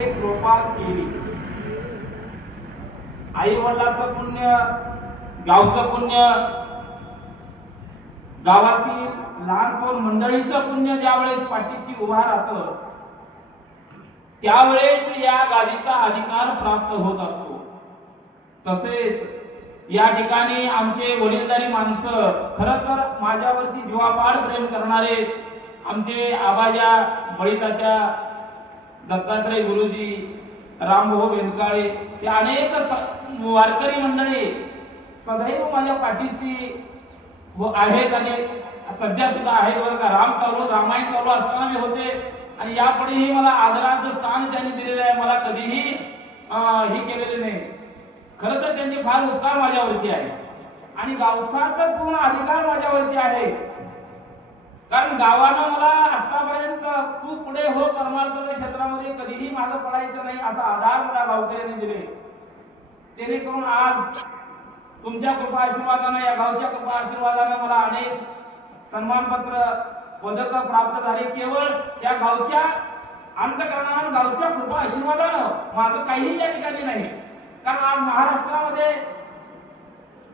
कृपा केली. आई वडिलाचं पुण्य, गावचं पुण्य, गावातील लहान थोर मंडळीचं पुण्य ज्यावेळेस पाठीशी उभा राहतं त्यावेळेस या गादीचा अधिकार प्राप्त होत असतो. तसेच या ठिकाणी आमचे वडीलधारी माणसं, खरं तर माझ्यावरती जीवापाड प्रेम करणारे आमचे आबाजा बळीताच्या दत्तात्रय गुरुजी, रामभाऊ बेनकाळे, ते अनेक वारकरी मंडळी सदैव माझ्या पाठीशी आहेत आणि सध्या सुद्धा आहेत. बरं का, रामायण चालू असताना मी होते आणि यापुढेही मला आदराचं स्थान त्यांनी दिलेलं आहे. मला कधीही हे केलेले नाही. खरं तर त्यांचे फार उपकार माझ्यावरती आहे आणि गावचा तर पूर्ण अधिकार माझ्यावरती आहे. कारण गावानं मला आतापर्यंत तू पुढे हो परमार्थाच्या क्षेत्रामध्ये कधीही मागं पडायचं नाही असा आधार मला गावकऱ्यांनी दिले. जेणेकरून आज तुमच्या कृपा आशीर्वादानं, या गावच्या कृपा आशीर्वादानं मला अनेक सन्मानपत्र, पदक प्राप्त झाले. केवळ या गावच्या अंतकरणानं, गावच्या कृपा आशीर्वादानं माझं काहीही या ठिकाणी नाही. कारण आज महाराष्ट्रामध्ये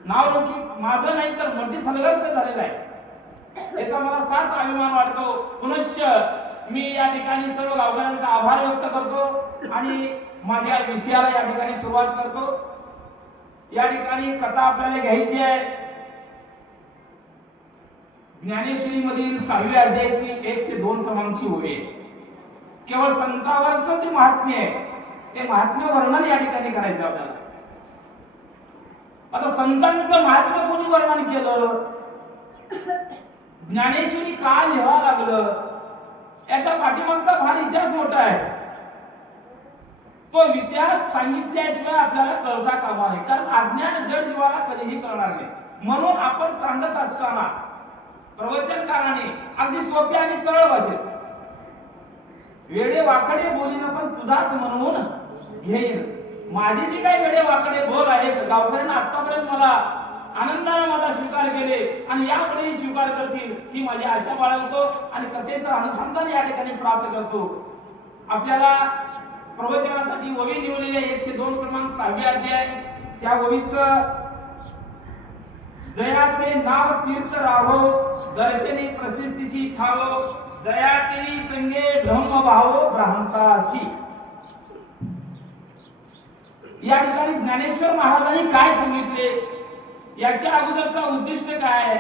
नावलौकिक माझं नाही तर मोठी संघर्ष झालेला आहे. याचा मला साथ अभिमान वाटतो. पुनश्च मी या ठिकाणी सर्व गावकऱ्यांचा आभार व्यक्त करतो आणि माझ्या विषयाला या ठिकाणी सुरुवात करतो. या ठिकाणी कथा आपल्याला घ्यायची आहे. ज्ञानेश्वरी मधील 6व्या अध्यायाची 102 क्रमांकची ओवी. केवळ संतांवरचं जे महात्म्य आहे ते महात्म्य वर्णन या ठिकाणी करायचं आपल्याला. आता संतांचं महात्म्य कोणी वर्णन केलं, ज्ञानेश्वरी का लिहावं लागलं, याचा पाठीमागचा फार इतिहास मोठा आहे. तो इतिहास सांगितल्याशिवाय आपल्याला कळता कामा नये. कारण अज्ञान जड जीवाला कधीही कळणार नाही. म्हणून आपण सांगत असताना प्रवचनकाराने अगदी सोप्या आणि सरळ भाषेत, वेडे वाकडे बोलीनं पण तुझाच म्हणून घेईन. माझे जे काही वेडे वाकडे बोल आहेत गावकऱ्यांना आतापर्यंत मला आनंदाने माझा स्वीकार केले आणि यापुढेही स्वीकार करतील ही माझी आशा बाळगतो आणि कथेचं अनुसंधान या ठिकाणी प्राप्त करतो. आपल्याला प्रवचनासाठी ओवी निवडलेली आहे 102 क्रमांक 6व्या अध्याय. त्या ओवीचं जयाचे नाव तीर्थ राहो, दर्शनी प्रसिद्धीशी ठावो, जयाचे संगे ब्रह्म भावो ब्राह्मताशी. या ठिकाणी ज्ञानेश्वर महाराजांनी काय सांगितले, याच्या अगोदरचा उद्दिष्ट काय आहे.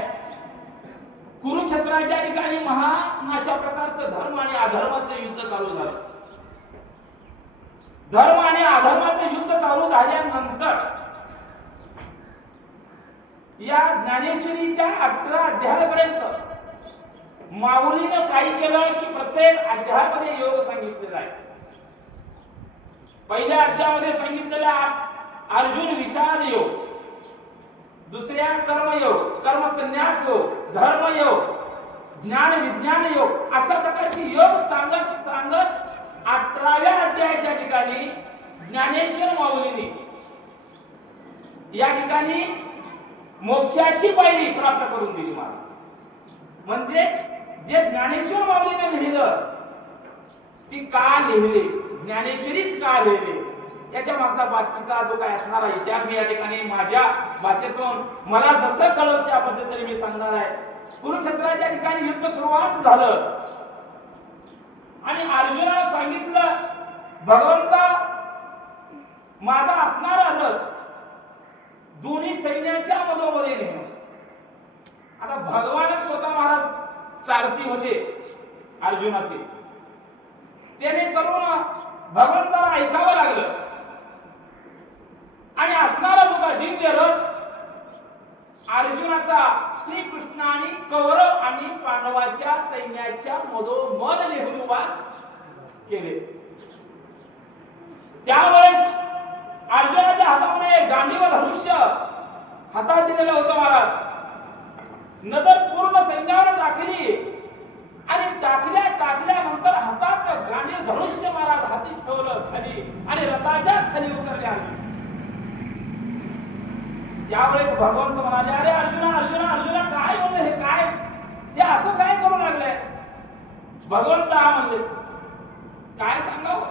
कुरुक्षेत्राच्या ठिकाणी महान अशा प्रकारचं धर्म आणि अधर्माचं युद्ध चालू झालं. धर्म आणि अधर्माचं युद्ध चालू झाल्यानंतर या ज्ञानेश्वरीच्या 11 अध्यायापर्यंत माऊलीनं काय केलं की प्रत्येक अध्यायामध्ये योग सांगितलेला आहे. पहिल्या अध्यायामध्ये सांगितलेला अर्जुन विषाद योग, दुसऱ्या कर्मयोग, कर्म संन्यास योग, धर्मयोग, ज्ञान विज्ञान योग, अशा प्रकारचे योग सांगत सांगत 18व्या अध्यायाच्या ठिकाणी ज्ञानेश्वर माऊलीने या ठिकाणी मोक्षाची पायरी प्राप्त करून दिली महाराज. म्हणजे जे ज्ञानेश्वर माऊलीने लिहिलं ती का लिहिले, ज्ञानेश्वरीच का लिहिले, याच्या मागचा बाकीचा जो काय असणारा इतिहास मी या ठिकाणी माझ्या भाषेतून मला जसं कळत त्या पद्धतीने मी सांगणार आहे. कुरुक्षेत्राच्या ठिकाणी युद्ध सुरुवात झालं आणि अर्जुनाला सांगितलं, भगवंता माझा असणारा रथ दोन्ही सैन्याच्या मधोमध्ये नेहमी. आता भगवानच स्वतः महाराज सारथी होते अर्जुनाचे. त्याने करून भगवंताला ऐकावं लागलं आणि असणारा जो का दिव्य रथ अर्जुनाचा श्रीकृष्ण आणि कौरव आणि पांडवाच्या सैन्याच्या मधोमध नेहमी उभा केले. त्यावेळेस अर्जुनाच्या हातामध्ये गांडीव धनुष्य हातात दिलेलं होतं महाराज. नजर पूर्ण सैन्यावर टाकली आणि टाकल्यानंतर हातात गांडीव धनुष्य महाराज हाती ठेवलं खाली आणि रथाच्या खाली उतरले अर्जुन. त्यावेळेस भगवंत म्हणाले, अरे अर्जुना अर्जुना अर्जुना काय म्हणले, हे काय, हे असं काय करू लागले. भगवंत म्हणले, काय सांगावं,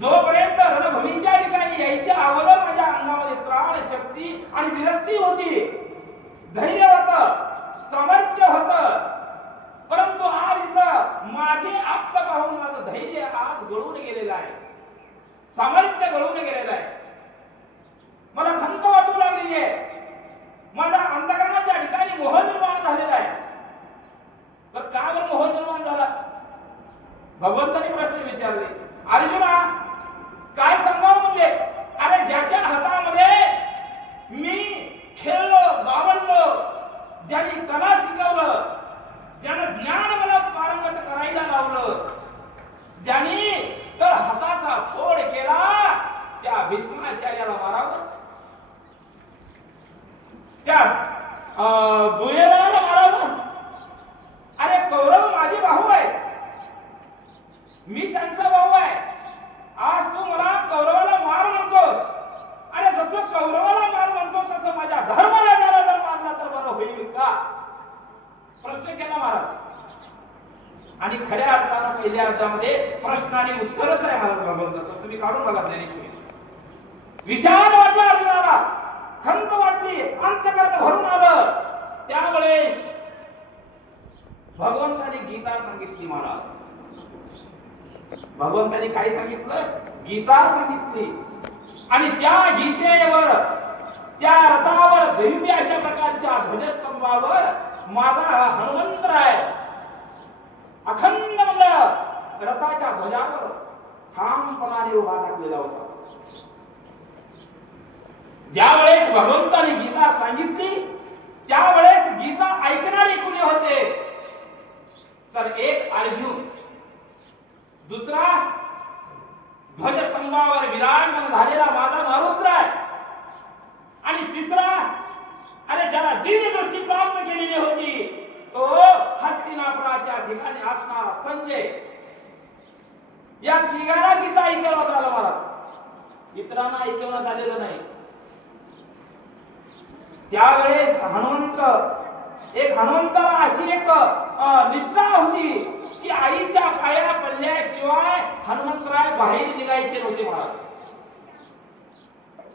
जोपर्यंत रणभूमीच्या ठिकाणी यायच्या अगोदर माझ्या अंगामध्ये त्राण शक्ती आणि विरक्ती होती, धैर्य होतं, सामर्थ्य होतं. परंतु आज इथं माझे आप्त पाहून माझं धैर्य आज गळून गेलेलं आहे, सामर्थ्य गळून गेलेलं आहे. मला खंत वाटू लागलेली आहे. माझ्या अंतःकरणाच्या ठिकाणी मोह निर्माण झालेला आहे. तर का बरं मोह निर्माण झाला? भगवंतांनी प्रश्न विचारले. अर्जुना काय सांगावं म्हणले? अरे ज्याच्या हातामध्ये मी खेळलो, बावळलो, ज्याने कला शिकवलं, ज्यानं ज्ञान मला पारंगत करायला लावलं, ज्याने तर हाताचा फोड केला, त्या भीष्माचार्याला मारावं, त्या दुर्योधनाला मारावं. अरे कौरव माझे भाऊ आहे, मी त्यांचा भाऊ आहे. आज तू मला कौरवाला मार म्हणतोस. अरे जसं कौरवाला मार म्हणतोस तसं माझ्या धर्मराजाला जर मारला तर बरं होईल का? प्रश्न केला महाराज. आणि खऱ्या अर्थानं पहिल्या अर्थामध्ये प्रश्न आणि उत्तरच आहे महाराज भगवंताचं. तुम्ही काढून बघा ज्ञानेश्वरी. विषाद वाटला अर्जुनाला, खंत वाटली, अंतःकरण भरून आलं. त्यावेळेस भगवंताने गीता सांगितली महाराज. भगवंताने काय सांगितलं? गीता सांगितली. आणि त्या गीतेवर, त्या रथावर, दिव्य अशा प्रकारच्या ध्वजस्तंभावर माझा हनुमंतराय अखंड रथाच्या ध्वजावर ठामपणाने उभा टाकलेला होता. ज्यावेळेस भगवंताने गीता सांगितली त्यावेळेस गीता ऐकणारे कुणी होते? तर एक अर्जुन, दुसरा ध्वजस्तंभावर विराजमान झालेला माझा मारुद्राय, आणि तिसरा अरे ज्याला दिव्य दृष्टी प्राप्त केलेली होती तो हस्तिनापुराच्या ठिकाणी असणारा संजय. या तिघांना गीता ऐकवण्यात आलं महाराज, इतरांना ऐकवण्यात आलेलं नाही. त्यावेळेस हनुमंताला अशी एक निष्ठा होती की आईच्या पाया पडल्याशिवाय हनुमंतराय बाहेर निघायचे नव्हते महाराज.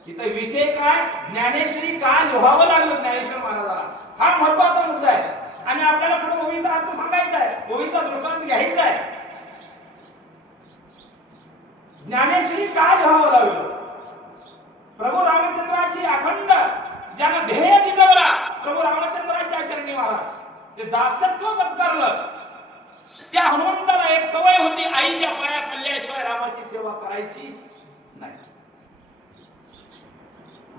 तिथे विषय काय? ज्ञानेश्वरी काय लिहावं लागलं ज्ञानेश्वर महाराजाला, हा महत्वाचा मुद्दा आहे. आणि आपल्याला पुढे ओवीचा अर्थ सांगायचा आहे, ओवीचा दृष्टांत घ्यायचा आहे. ज्ञानेश्वरी काय लिहावं लागलं? प्रभू रामचंद्राची अखंड ज्यानं ध्येय दिलं प्रभू रामचंद्राच्या चरणी महाराज ते दासत्व पत्करलं. त्या हनुमंताला एक सवय होती, आईच्या पाया पडल्याशिवाय रामाची सेवा करायची नाही.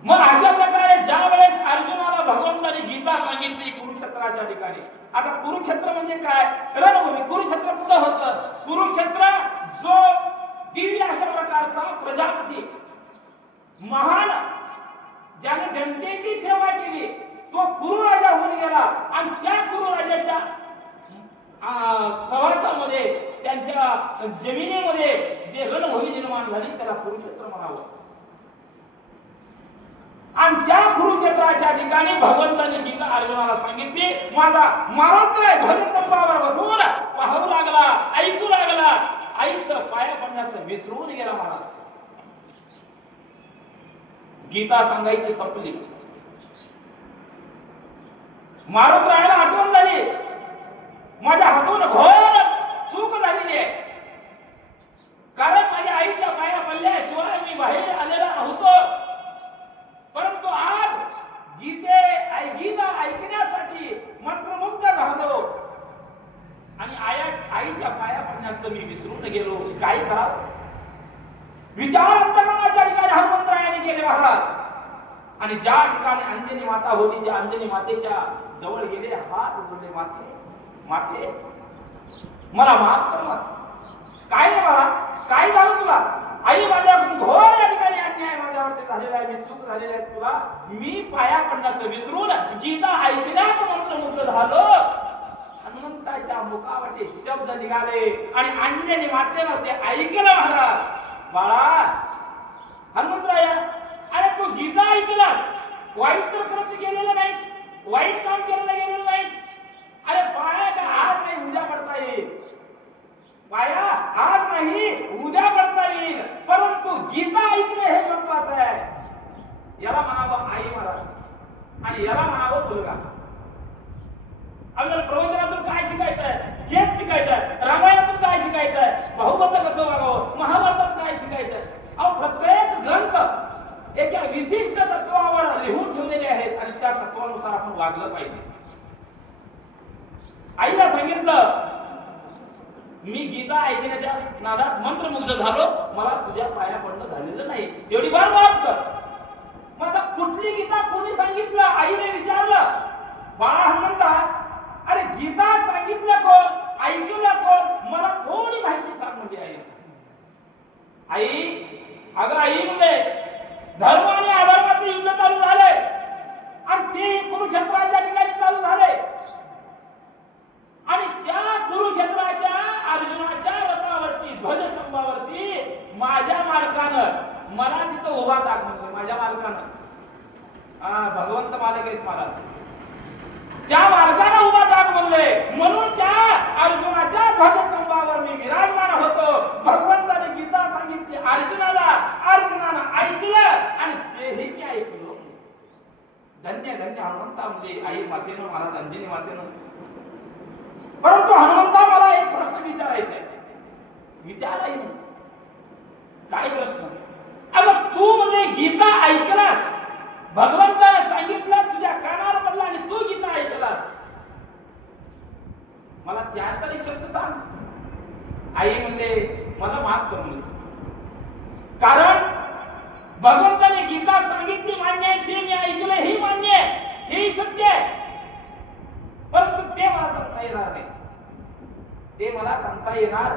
मग अशा प्रकारे ज्या वेळेस अर्जुनाला भगवंताने गीता सांगितली कुरुक्षेत्राच्या ठिकाणी. आता कुरुक्षेत्र म्हणजे काय? रणभूमी. कुरुक्षेत्र कुठं होतं? कुरुक्षेत्र जो दिव्य अशा प्रकारचा प्रजापती, महान, ज्याने जनतेची सेवा केली, तो कुरु राजा होऊन गेला. आणि त्या कुरु राजाच्या सहवासामध्ये, त्यांच्या जमिनीमध्ये जे रणभूमी निर्माण झाली त्याला कुरुक्षेत्र म्हणावं. आणि त्या कुरुक्षेत्राच्या ठिकाणी भगवंताने गीता अर्जुनाला सांगितली. माझा मारुद्राय ध्वजस्तंभावर बसवून पाहू लागला, ऐकू लागला, आईचं पाया पडण्याचं विसरून गेला महाराज. गीता सांगायची संपली. मारुद्रायाला आठवण झाली, माझ्या हातून घोर चूक झालेली आहे. कारण माझ्या आईच्या पाया पडल्याशिवाय मी बाहेर आलेला नव्हतो. परंतु आज गीता ऐकण्यासाठी मंत्रमुग्ध झालो आणि आईच्या पाया पडण्याचं मी विसरून गेलो. काय करावं? विचार अंतःकरणाच्या ठिकाणी हनुमंतरायाने गेले महाराज. आणि ज्या ठिकाणी अंजनी माता होती त्या अंजनी मातेच्या जवळ गेले, हात जोडले. माते मला माफ कर. काय नाही बाळा, काय झालं तुला? आई माझ्याकडून घोर या ठिकाणी अन्याय माझ्यावरती झालेला आहे, मी चूक झालेली आहे. तुला मी पाया पडण्याचं विसरून गीता ऐकण्यात मंत्रमुग्ध झालो. हनुमंताच्या मुखावरती शब्द निघाले आणि अंजनी मातेनं ते ऐकलं महाराज. बाळा हनुमंतराया, अरे तू गीता ऐकलास, वाईट तर करत गेलेलं नाही, वाईट काम केलेलं गेलेलं नाही. अरे पाया का आज नाही उद्या पडता येईल, पाया आज नाही उद्या पडता येईल. पण आणि याला म्हणावं मुलगा. आपल्याला प्रवचनातून काय शिकायचं आहे? हेच शिकायचं आहे. रामायणातून काय शिकायचं आहे? भाऊबंद कसं वागावं? महाभारतात काय शिकायचं आहे? अहो, प्रत्येक ग्रंथ एका विशिष्ट तत्वावर लिहून ठेवलेले आहेत आणि त्या तत्वानुसार आपण वागलं पाहिजे. आईला सांगितलं, मी गीता ऐकण्याच्या नादात मंत्रमुग्ध झालो, मला तुझ्या पाया पडणं झालेलं नाही, एवढी बार माफ कर. मग आता कुठली गीता कोणी सांगितलं? आईने विचारलं. बाळा हनुमंता, अरे गीता सांगितलं कोण? ऐकलं कोण? मला थोडी माहिती सांग म्हणजे आई. अगं आई म्हणले, धर्म आणि अधर्माचे युद्ध चालू झाले आणि ते कुरुक्षेत्राच्या ठिकाणी चालू झाले आणि त्या कुरुक्षेत्राच्या अर्जुनाच्या रथावरती, ध्वजस्तंभावरती माझ्या मालकानं मला तिथं उभा टाकलं. माझ्या मालकानं, भगवंत मालक आहेत मला, त्या मालकानं उभा टाक म्हणले. म्हणून त्या अर्जुनाच्या ध्वजस्तंभावर मी विराजमान होतो. भगवंताने गीता सांगितली अर्जुनाला, अर्जुनानं ऐकलं आणि तेही मी ऐकलो. धन्य धन्य हनुमंता म्हणजे आई मातेनं, मला अंजनी मातेनं. परंतु हनुमंता, मला एक प्रश्न विचारायचा आहे. विचार आई. काय प्रश्न? अगं तू म्हणजे गीता ऐकलास, भगवंताने सांगितलं, तुझ्या कानावर पडला आणि तू गीता ऐकलास, मला चार तरी शब्द सांग. आई म्हणले, मला माफ कर म्हणले. कारण भगवंताने गीता सांगितली मान्य आहे, ते मी ऐकलं ही मान्य आहे, हेही सत्य आहे. परंतु ते मला सांगता येणार नाही, ते मला सांगता येणार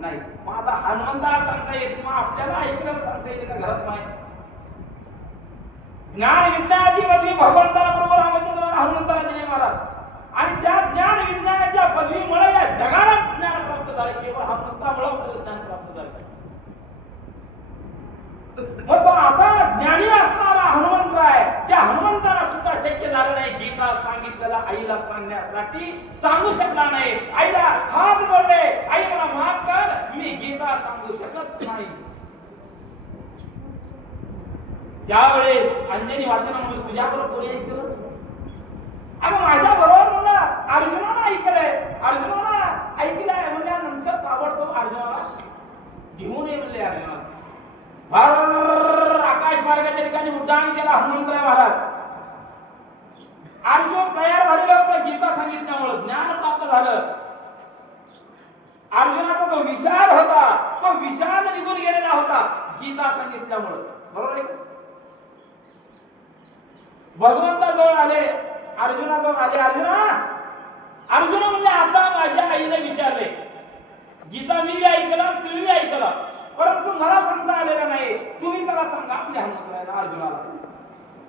नाही. मग आता हनुमंताला सांगता येत, मग आपल्याला ऐकलं सांगता येईल का घरात माहिती? ज्ञान विज्ञानाची पदवी भगवंताला बरोबर रामचंद्राला हनुमंताला दिली महाराज आणि त्या ज्ञान विज्ञानाच्या पदवीमुळे या जगाला ज्ञान प्राप्त झाले. केवळ हनुमंतामुळे ज्ञान प्राप्त झाले. मग तो असा ज्ञानी असणारा हनुमंत आहे, त्या हनुमंताला सुद्धा शक्य झालं नाही गीता सांगितलेला आईला सांगण्यासाठी, सांगू शकला नाही. आईला हात जोडले, आई मला माफ कर, मी गीता सांगू शकत नाही. त्यावेळेस अंजनी वाचना म्हणून तुझ्याबरोबर कोणी ऐकलं? अगं माझ्या बरोबर म्हणलं अर्जुनाला ऐकलंय, अर्जुनाला ऐकलंय म्हणल्यानंतर ताबडतोब अर्जुनाला घेऊन ये म्हणले. अर्जुनाला आकाश मार्गाच्या ठिकाणी उड्डाण केला हनुमंतराय महाराज. अर्जुन तयार झालेला होता गीता सांगितल्यामुळे, ज्ञान प्राप्त झालं. अर्जुनाचा जो विचार होता तो विषाद निघून गेलेला होता गीता सांगितल्यामुळे. बरोबर आहे? भगवंताजवळ आले, अर्जुनाजवळ आले. अर्जुन म्हणले, आता माझ्या आईने विचारले, गीता मी ऐकलं, तुम्ही ऐकलं, परंतु मला सांगता आलेलं नाही, तुम्ही त्याला सांगा. आपल्या हनुमंताला, अर्जुनाला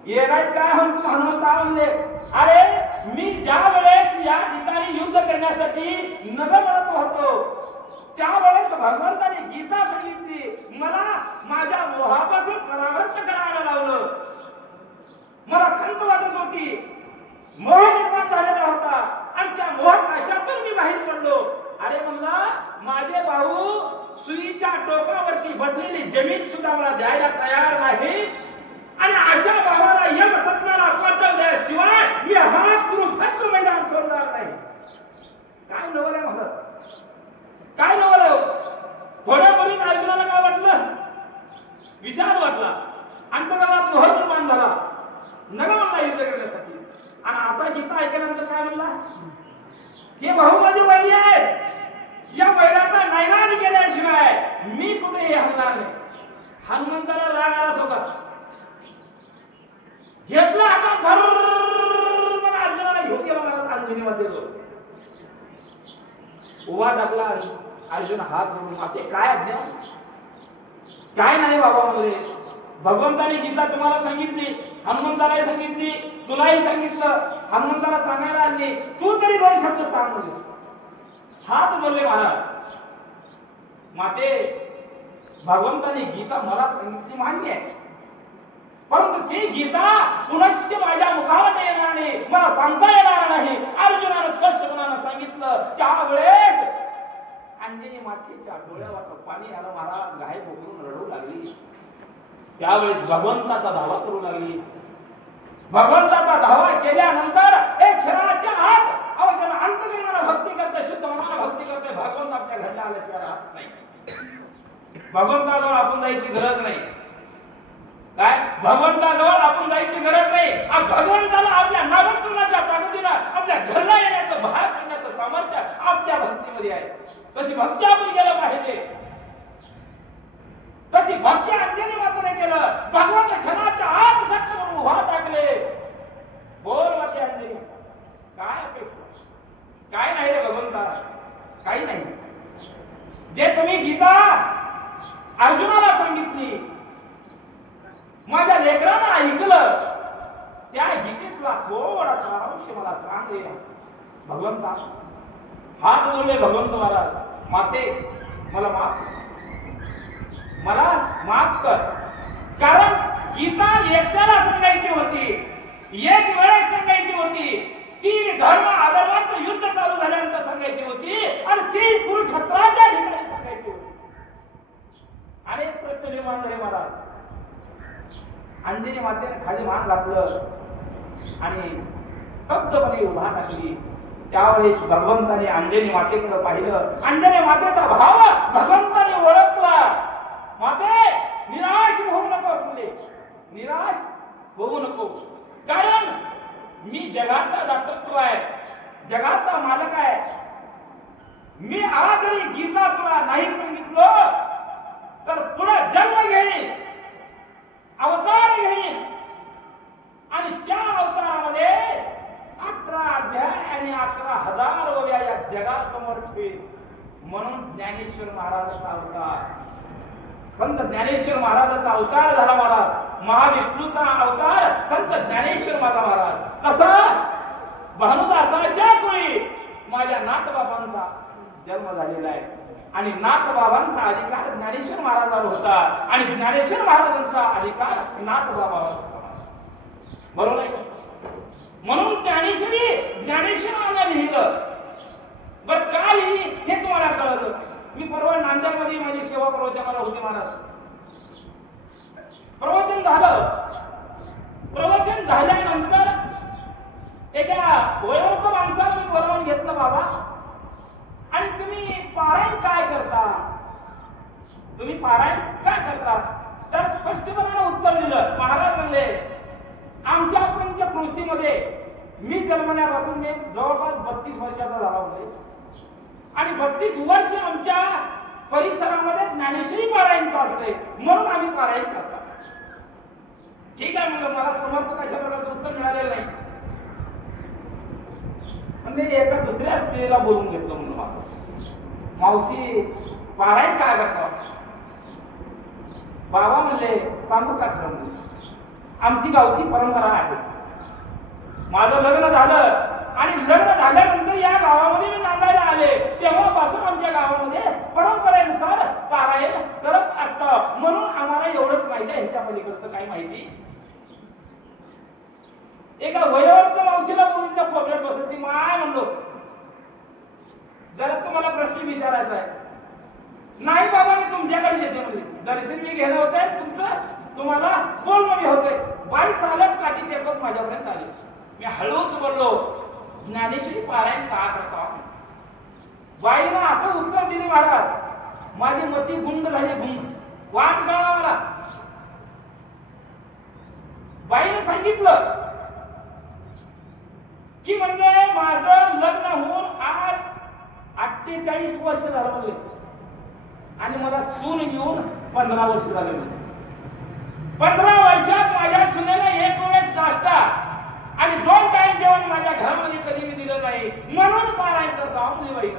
येणारच काय? हनुमंता म्हणले, अरे मी ज्या वेळेस या ठिकाणी युद्ध करण्यासाठी नगरत होतो त्यावेळेस भगवंताने गीता सांगितली, मला माझ्या मोहापासून परावृत्त करायला लावलं. मला खंत वाटत होती, मोह निर्माण झालेला होता आणि त्या मोहपाशातून मी बाहेर पडलो. अरे म्हणला, माझे भाऊ सुईच्या टोकावरती बसलेली जमीन सुद्धा मला द्यायला तयार नाही आणि अशा भावाला यम सत्याला पटवल्याशिवाय मी हा कुरुक्षेत्र मैदान सोडणार नाही. काय नवल आहे मला, काय नवल आहे? थोड्या कमी अर्जुनाला काय वाटलं? विचार वाटला, अंतराला मोह निर्माण झाला, नगर म्हणला युद्ध करण्यासाठी. आणि आता गीता ऐकल्यानंतर काय म्हणला? हे भाऊ माझे वैरी आहेत, या वैराचा नायनाट केल्याशिवाय मी कुठेही हलणार नाही. हनुमंताला राग आला सोबत घेतला आता भर अर्जुनाला घेऊन गेला. मला अंजनी मध्ये उभा टाकला अर्जुन हात जोडून, आपले काय आज्ञा? काय नाही बाबा म्हणले, भगवंताने गीता तुम्हाला सांगितली, हनुमंतालाही सांगितली, तुलाही सांगितलं, हनुमंताला सांगायला आणली, तू तरी दोन शब्द सांग म्हणले. हात जोडले महाराज. माते, भगवंताने गीता मला सांगितली मान्य आहे, परंतु ती गीता पुनश्च माझ्या मुखावर येणार नाही, मला सांगता येणार नाही. अर्जुनानं स्पष्टपणानं सांगितलं. त्यावेळेस अंजनी मातेच्या डोळ्यावर पाणी आलं. मला गाय बोकरून रडू लागली. त्यावेळेस भगवंताचा धावा करू लागली. भगवंताचा धावा केल्यानंतर एक क्षणाच्या आत ज्याला अंतकरणाला भक्ती करते, शुद्ध मनाला भक्ती करते, भगवंत आपल्या घरला आल्याशिवाय राहत नाही. भगवंताजवळ आपण जायची गरज नाही. काय भगवंताजवळ आपण जायची गरज नाही. भगवंताला आपल्या नागरिकांच्या ताकदीनं आपल्या घरला येण्याचं, बाहेर पडण्याचं सामर्थ्य आपल्या भक्तीमध्ये आहे. तशी भक्ती आपण केलं पाहिजे. तशी भक्ती अंजनी मातेने केलं. भगवंत क्षणाच्या आत धक्का म्हणून उभा टाकले. बोल माते अंजनी, काय अपेक्षा? काय नाही रे भगवंता, काही नाही. जे तुम्ही गीता अर्जुनाला सांगितली, माझ्या लेकरांना ऐकलं, त्या गीतेतला थोडा सारांश मला सांग रे भगवंता. हात जोडले भगवंत महाराज, माते मला माफ कर. कारण गीता एकट्याला सांगायची होती, एक वेळेस सांगायची होती. ती धर्म अधर्माचं युद्ध चालू झाल्यानंतर सांगायची होती आणि ती कुरुक्षेत्राच्या ठिकाणी सांगायची होती. अनेक प्रश्न निर्माण झाले महाराज. अंजनी मातेने खाली मान घातलं आणि स्तब्धपणे उभा टाकली. त्यावेळेस भगवंताने अंजनी मातेकडे पाहिलं. अंजनी मातेचा भाव भगवंताने ओळखला. माते निराश होऊ नको, असले निराश होऊ नको. कारण मी जगाचा दातृत्व आहे, जगाचा मालक आहे. मी आज जरी गीता तुला नाही सांगितलं तर पुढे जन्म घेईन, अवतार घेईन आणि त्या अवतारामध्ये 11 अध्याय आणि 11,000 ओव्या या जगासमोर ठेवीन. म्हणून ज्ञानेश्वर महाराजाचा अवतार, संत ज्ञानेश्वर महाराजाचा अवतार झाला महाराज. महाविष्णूचा अवतार संत ज्ञानेश्वर माझा महाराज. कसा भानुदासाच्या कुळी माझ्या नाथबाबांचा जन्म झालेला आहे आणि नाथबाबांचा अधिकार ज्ञानेश्वर महाराजांवर होता आणि ज्ञानेश्वर महाराजांचा अधिकार नाथबाबांवर होता. बरोबर आहे? म्हणून ज्ञानेश्वराने लिहिलं. बरं का लिहिली हे तुम्हाला कळलं. मी परवा नांदेडमध्ये माझी सेवा प्रवचनाला होती महाराज. प्रवचन झाल्यानंतर एका वयोवृद्ध माणसाला मी बोलावून घेतलं. बाबा, आणि तुम्ही पारायण काय करता? तुम्ही पारायण काय करता? तर स्पष्टपणाने उत्तर दिलं. महाराज म्हणले, आमच्या पंचक्रोशीमध्ये मी जन्मल्यापासून मी जवळपास 32 वर्षाचा झाला होते आणि 32 वर्ष आमच्या परिसरामध्ये ज्ञानेश्वरी पारायण चालतंय, म्हणून आम्ही पारायण करतो. ठीक आहे म्हणलं, मला समर्पक अशा प्रकारचं उत्तर मिळालेलं नाही. म्हणजे एका दुसऱ्या स्त्रीला बोलून घेतलं. म्हणून मावशी पारायण काय करता? बाबा म्हणले, सांगू का खरं? आमची गावची परंपरा आहे. माझं लग्न झालं आणि लग्न झाल्यानंतर या गावामध्ये मी नांदायला आले, तेव्हापासून आमच्या गावामध्ये परंपरेनुसार पारायण करत असतं. म्हणून आम्हाला एवढंच माहिती आहे, ह्याच्या पलीकडचं काही माहिती. एका वयोवृद्ध मावशीला बोलून खोबऱ्यात बसत माय म्हणलो, जरा तुम्हाला प्रश्न विचारायचा आहे. नाही बाबा, मी तुमच्याकडे येते म्हणजे दर्शन मी घेणं होतंय, तुम्हाला बोलणं मी होतंय. बाई चालत काठी टेकत माझ्यापर्यंत आली. मी हळूच बोललो, ज्ञानेश्वरी पारायण का करता? बाईनं असं उत्तर दिले महाराज, माझी मती गुंग झाली, गुंग. वाट कळला मला. बाईनं सांगितलं की म्हणजे माझं लग्न होऊन आज 48 वर्ष झालं म्हणले आणि मला सून येऊन 15 वर्ष झाले. 15 वर्षात माझ्या सुनेला एक वेळेस नाश्ता आणि 2 टाइम जेवण माझ्या घरामध्ये कधी मी दिलं नाही, म्हणून पारायण करतो. म्हणजे बाई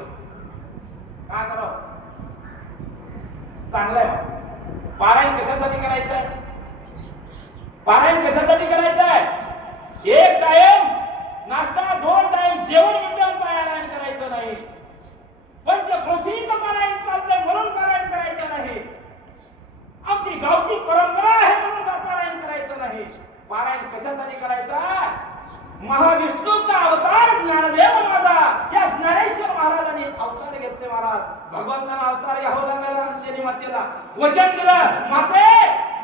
काय करावं? चांगलंय. पारायण कशासाठी करायचंय? पारायण कशासाठी करायचंय? 1 टाइम नाश्ता, 2 टाइम जेवण म्हणजे पारायण करायचं नाही. पंचक्रोशीचं पारायण चालतंय म्हणून पारायण करायचं नाही. आमची गावची परंपरा आहे म्हणून पारायण करायचं नाही. पारायण कशासाठी करायचं? महाविष्णूचा अवतार ज्ञानदेव माझा या ज्ञानेश्वर महाराजांनी अवतार घेतले. महाराज भगवंतांना अवतार घ्यावं लागला. अंजनी मातेला वचन दिलं, माते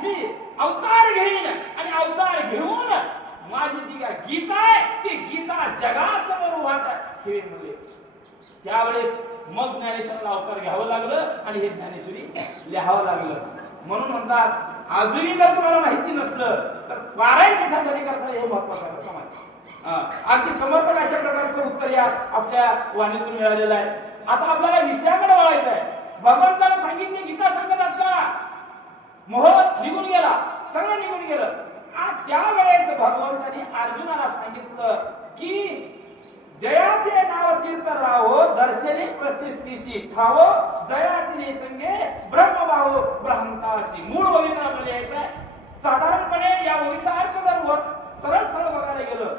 मी अवतार घेईन आणि अवतार घेऊन माझी जी काय गीता आहे ती गीता जगासमोर वाटा ठेवे म्हणले. त्यावेळेस मग ज्ञानेश्वराला अवतार घ्यावं लागलं आणि हे ज्ञानेश्वरी लिहावं लागलं. म्हणून म्हणतात अजूनही जर तुम्हाला माहिती नसलं तर पारायण कशासाठी करता हे महत्वाचं आहे. अगदी समर्पक अशा प्रकारचं उत्तर या आपल्या वाणीतून मिळालेलं आहे. आता आपल्याला विषयाकडे वळायचं आहे. भगवंताला सांगितले गीता सांगत असताना मोह निघून गेला, सगळं निघून गेलं. त्यावेळेस भगवंताने अर्जुनाला सांगितलं की जयाचे नाव तीर्थ राहो, दर्शने प्रशस्तीसी ठावो, जयाचे संगे ब्रह्मभाव ब्रह्मतासी. मूळ ओळीला आपल्याला यायचं आहे. साधारणपणे या ओळीचा अर्थ जर सरळ सरळ बघायला गेलं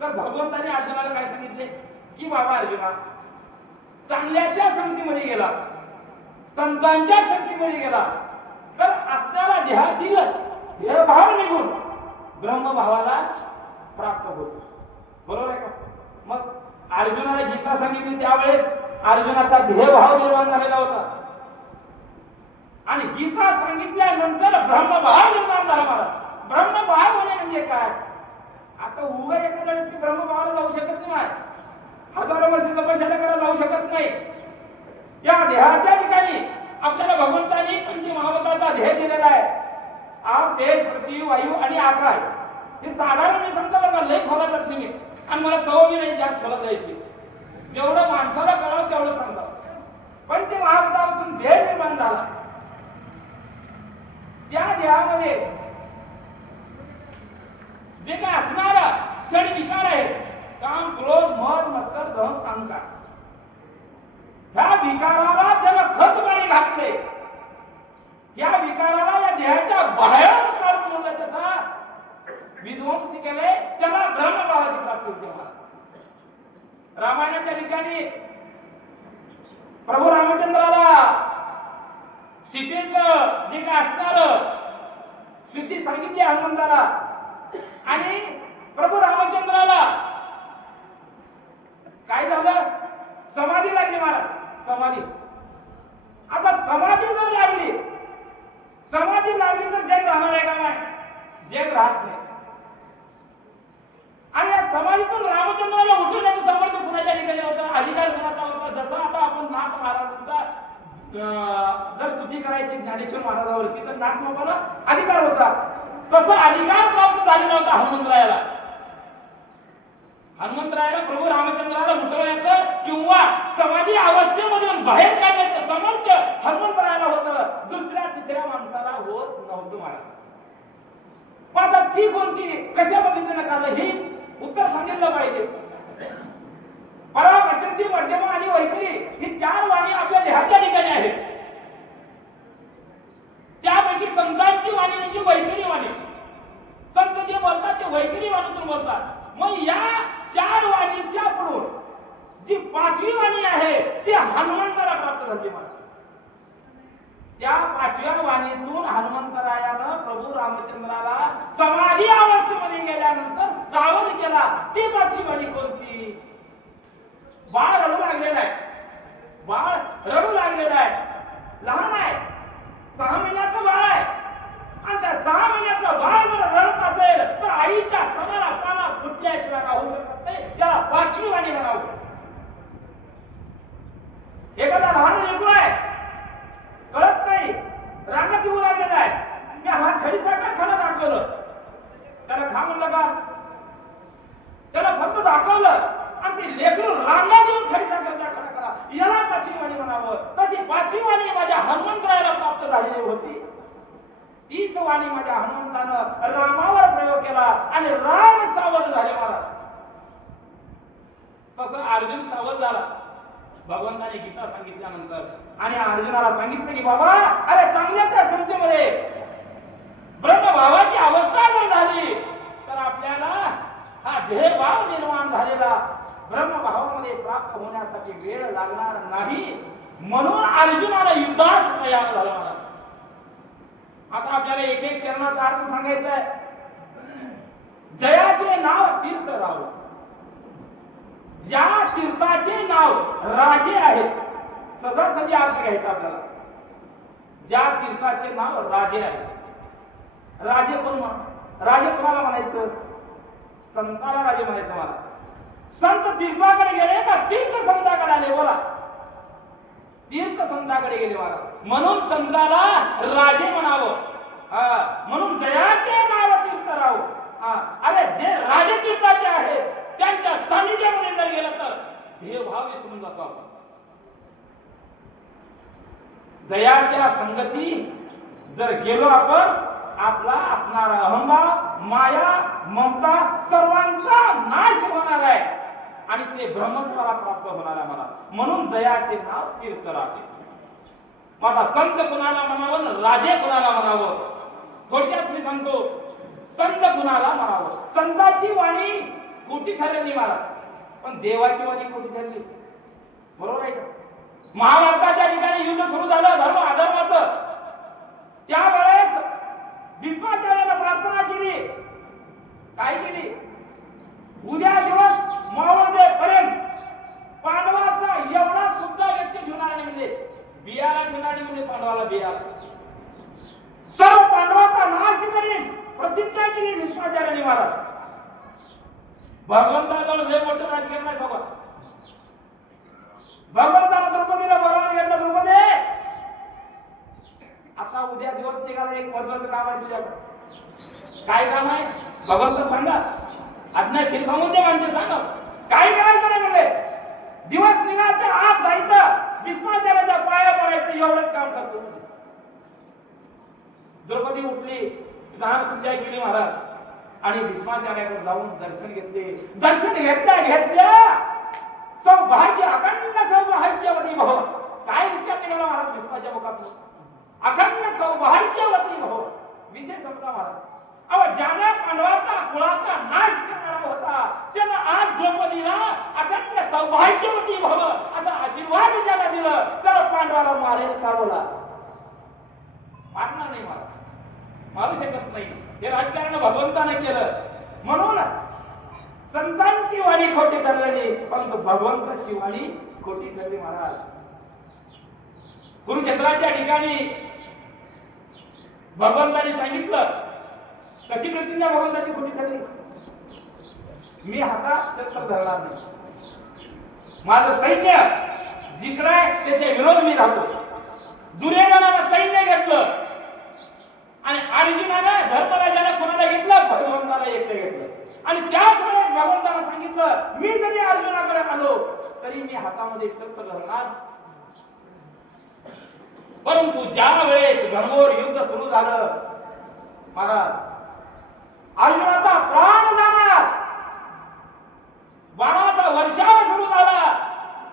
तर भगवंताने अर्जुनाला काय सांगितले की बाबा अर्जुना, चांगल्याच्या संगतीमध्ये गेला, संतांच्या संगतीमध्ये गेला तर असणारा देहातील देहभाव निघून ब्रह्मभावाला प्राप्त होतो. बरोबर आहे का? मग अर्जुनाला गीता सांगितली त्यावेळेस अर्जुनाचा देहभाव निर्माण झालेला होता आणि गीता सांगितल्यानंतर ब्रह्मभाव निर्माण झाला. मला ब्रह्मभाव होणे म्हणजे काय? आता उगा एखादा व्यक्ती ब्रह्मभावाला जाऊ शकत नाही, हजारो वर्ष तपश्चर्या करायला जाऊ शकत नाही. या देहाच्या ठिकाणी आपल्याला भगवंतांनी पंचमहाभूताचा देह दिलेला आहे. आप, तेज, पृथ्वी, वायू आणि आकाश. हे साधारण मी सांगतो बघा, लय खोला जात नाही आणि मला सवय नाही जास्त खोला जायची. जेवढं माणसाला कळावं तेवढं सांगतात. पंचमहाभूतापासून देह निर्माण झाला. त्या देहामध्ये जे काय असणारा षड विकार आहे, काम, क्रोध, मद, मत्सर, दहन, अहंकार, ह्या विकाराला ज्याला खत पाणी घातले, या विकाराला या देहाच्या बाहेर काढून म्हणलं, त्याचा विध्वंस केले, त्याला ब्रह्मभावाची प्राप्ती होते. रामायणाच्या ठिकाणी प्रभू रामचंद्राला सीतेचं जे काय असणार सिद्धी सांगितली हनुमंताला आणि प्रभू रामचंद्राला काय झालं? समाधी लागली महाराज, समाधी. आता समाधी जर लागली, समाधी लागली तर जग राहणार आहे का? नाही, जग राहत नाही. आणि या समाधीतून रामचंद्राला उठवण्याचं समर्थ कुणाच्या ठिकाणी होतं? अधिकार कुणाचा होता? जसं आता आपण नाथ महाराजांचा जर स्तुती करायची ज्ञानेश्वर महाराजावरती तर नाथ लोकांना अधिकार होता, तसा अधिकार प्राप्त झालेला होता हनुमंतरायाला. हनुमंतरायाला प्रभू रामचंद्राला उठवण्याचं किंवा समाधी अवस्थेमधून बाहेर काढण्याचं सामर्थ्य हनुमंतरायाला होतं, दुसऱ्या तिसऱ्या माणसाला होत नव्हतं महाराज. पण आता ती कोणची, कशा पद्धतीने काढलं हे उत्तर सांगितलं पाहिजे. परा, प्रसिद्धी, मध्यम आणि वैखरी ही चार वाणी आपल्या देहाच्या ठिकाणी आहेत. त्यापैकी संतांची वाणी म्हणजे वैखरी वाणी. संत जे बोलतात ते वैखरी वाणीतून बोलतात. मग या चार वाणीच्या पुढून जी पाचवी वाणी आहे ती हनुमंताला प्राप्त झाली. त्या पाचव्या वाणीतून हनुमंतरायानं प्रभू रामचंद्राला समाधी अवस्थेमध्ये गेल्यानंतर सावध केला. ती पाचवी वाणी कोणती? बाळ रडू लागलेला आहे, बाळ रडू लागलेला आहे, लहान आहे, 6 महिन्याचं बाळ आहे. आणि त्या 6 महिन्याचं बाळ जर रडत असेल तर आईच्या स्तनाला पाना फुटल्याशिवाय राहू शकत नाही. त्याला पाचवी वाणी म्हणावं. एखादा लहान लेकरू आहे, कळत नाही, रागात येऊ लागलेला आहे, मी हा खडीसाखर खाणं दाखवलं, त्याला खा म्हणलं का? त्याला फक्त दाखवलं आणि ते लेकरू रागात येऊन खडीसाखरचा खाणं करा, याला पाचवी वाणी म्हणावं. तशी पाचवी वाणी माझ्या हनुमंतरायाला प्राप्त झालेली होती. तीच वाणी माझ्या हनुमंतानं रामावर प्रयोग केला आणि राम सावध झाले महाराज. तसं अर्जुन सावध झाला भगवंताने गीता सांगितल्यानंतर. आणि अर्जुनाला सांगितलं की बाबा, अरे चांगल्या त्या संस्थेमध्ये ब्रह्मभावाची अवस्था जर झाली तर आपल्याला हा देहभाव निर्माण झालेला ब्रह्मभावामध्ये प्राप्त होण्यासाठी वेळ लागणार नाही. म्हणून अर्जुनाला युद्धास तयार झाला मला. आता आपल्याला एक एक चरणाचा अर्थ सांगायचा आहे. जयाचे नाव तीर्थ राव, ज्या तीर्थाचे नाव राजे आहेत, सहजासहजी अर्थ घ्यायचा आपल्याला. ज्या तीर्थाचे नाव राजे आहे, राजे कोण? राजे कोणाला म्हणायचं? संताला राजे म्हणायचं मला. संत तीर्थाकडे गेले का तीर्थ संताकडे आले? बोला, तीर्थ संताकडे गेले मला, म्हणून संताला राजे म्हणावं. म्हणून जयाचे नाव तीर्थराव. अरे जे राजे तीर्थाचे आहेत त्यांच्या सानिध्यामध्ये जर गेलं तर हे भाव विसरून जातो आपण. जयाच्या संगती जर गेलो आपण, आपला असणारा अहंभाव, माया, ममता सर्वांचा नाश होणार आहे आणि ते ब्रह्मत्वाला प्राप्त होणार आहे मला. म्हणून जयाचे नाव तीर्थराजे. माझा संत कुणाला म्हणावं, राजे कुणाला म्हणावं? थोडक्यात मी सांगतो, संत कुणाला म्हणावं. संताची वाणी खोटी ठरली मला, पण देवाची वाणी खोटी ठरली. बरोबर आहे का? महाभारताच्या ठिकाणी युद्ध सुरू झालं धर्म अधर्माचं. त्यावेळेस भीष्माचार्याने प्रार्थना केली. काय केली? उद्या दिवस मोळजेपर्यंत पांडवाचा एवढा सुद्धा व्यक्ती ठेवणारी म्हणजे बियाला ठेवणारी म्हणजे पांडवाला बिया सर्व पांडवाचा नाश करीन प्रतिज्ञा केली भीष्माचार्याने महाराज. भगवंताजवळ लय मोठं राजकारण आहे सोबत. भगवंताला द्रौपदीला बोलावून घेतलं. द्रौपदी, आता उद्या दिवस निघाला, एक महत्वाचं काम आहे तुझ्याकडे. काय काम आहे? भगवंत सांगा. आज्ञाशील सांगून दे म्हणजे सांगा. काय करायचं नाही म्हणले. दिवस निघायच्या आत जायचं, भीष्माचार्याच्या पाया पडायचं, एवढंच काम करतो. द्रौपदी उठली, स्नान संध्या केली महाराज आणि भीष्माचार्याकडे जाऊन दर्शन घेतले. दर्शन घेतल्या सौभाग्य, अखंड सौभाग्यवती भव. काय उच्चार निघाला महाराज भीष्माच्या मुखातून? अखंड सौभाग्यवती भव. विषय संपला महाराज. अहो, ज्याने पांडवाचा कुळाचा नाश करणारा होता त्यानं आज द्रौपदीला अखंड सौभाग्यवती भव असा आशीर्वाद ज्याला दिलं त्याला पांडवाला मारेल का? बोला, मारणार नाही महाराज, मारू शकत नाही. हे राजकारण भगवंताने केलं. म्हणून संतांची वाणी खोटी ठरलेली, परंतु भगवंताची वाणी खोटी ठरली महाराज. कुरुक्षेत्राच्या ठिकाणी भगवंताने सांगितलं, कशी प्रतिज्ञा भगवंताची खोटी ठरली? मी हातात शस्त्र धरणार नाही, माझं सैन्य जिंकणार त्याचे विरोध मी राहतो. दुर्योधनानं सैन्य घेतलं आणि अर्जुनानं धर्मराजानं कोणाला घेतलं? भगवंताला एकटं घेतलं. आणि त्याच वेळेस भगवंतानं सांगितलं, मी जरी अर्जुनाकडे आलो तरी मी हातामध्ये शस्त्र धरणार. परंतु ज्या वेळेस घनघोर युद्ध सुरू झालं महाराज, अर्जुनाचा प्राण जाणार, बाणाचा वर्षाव सुरू झाला,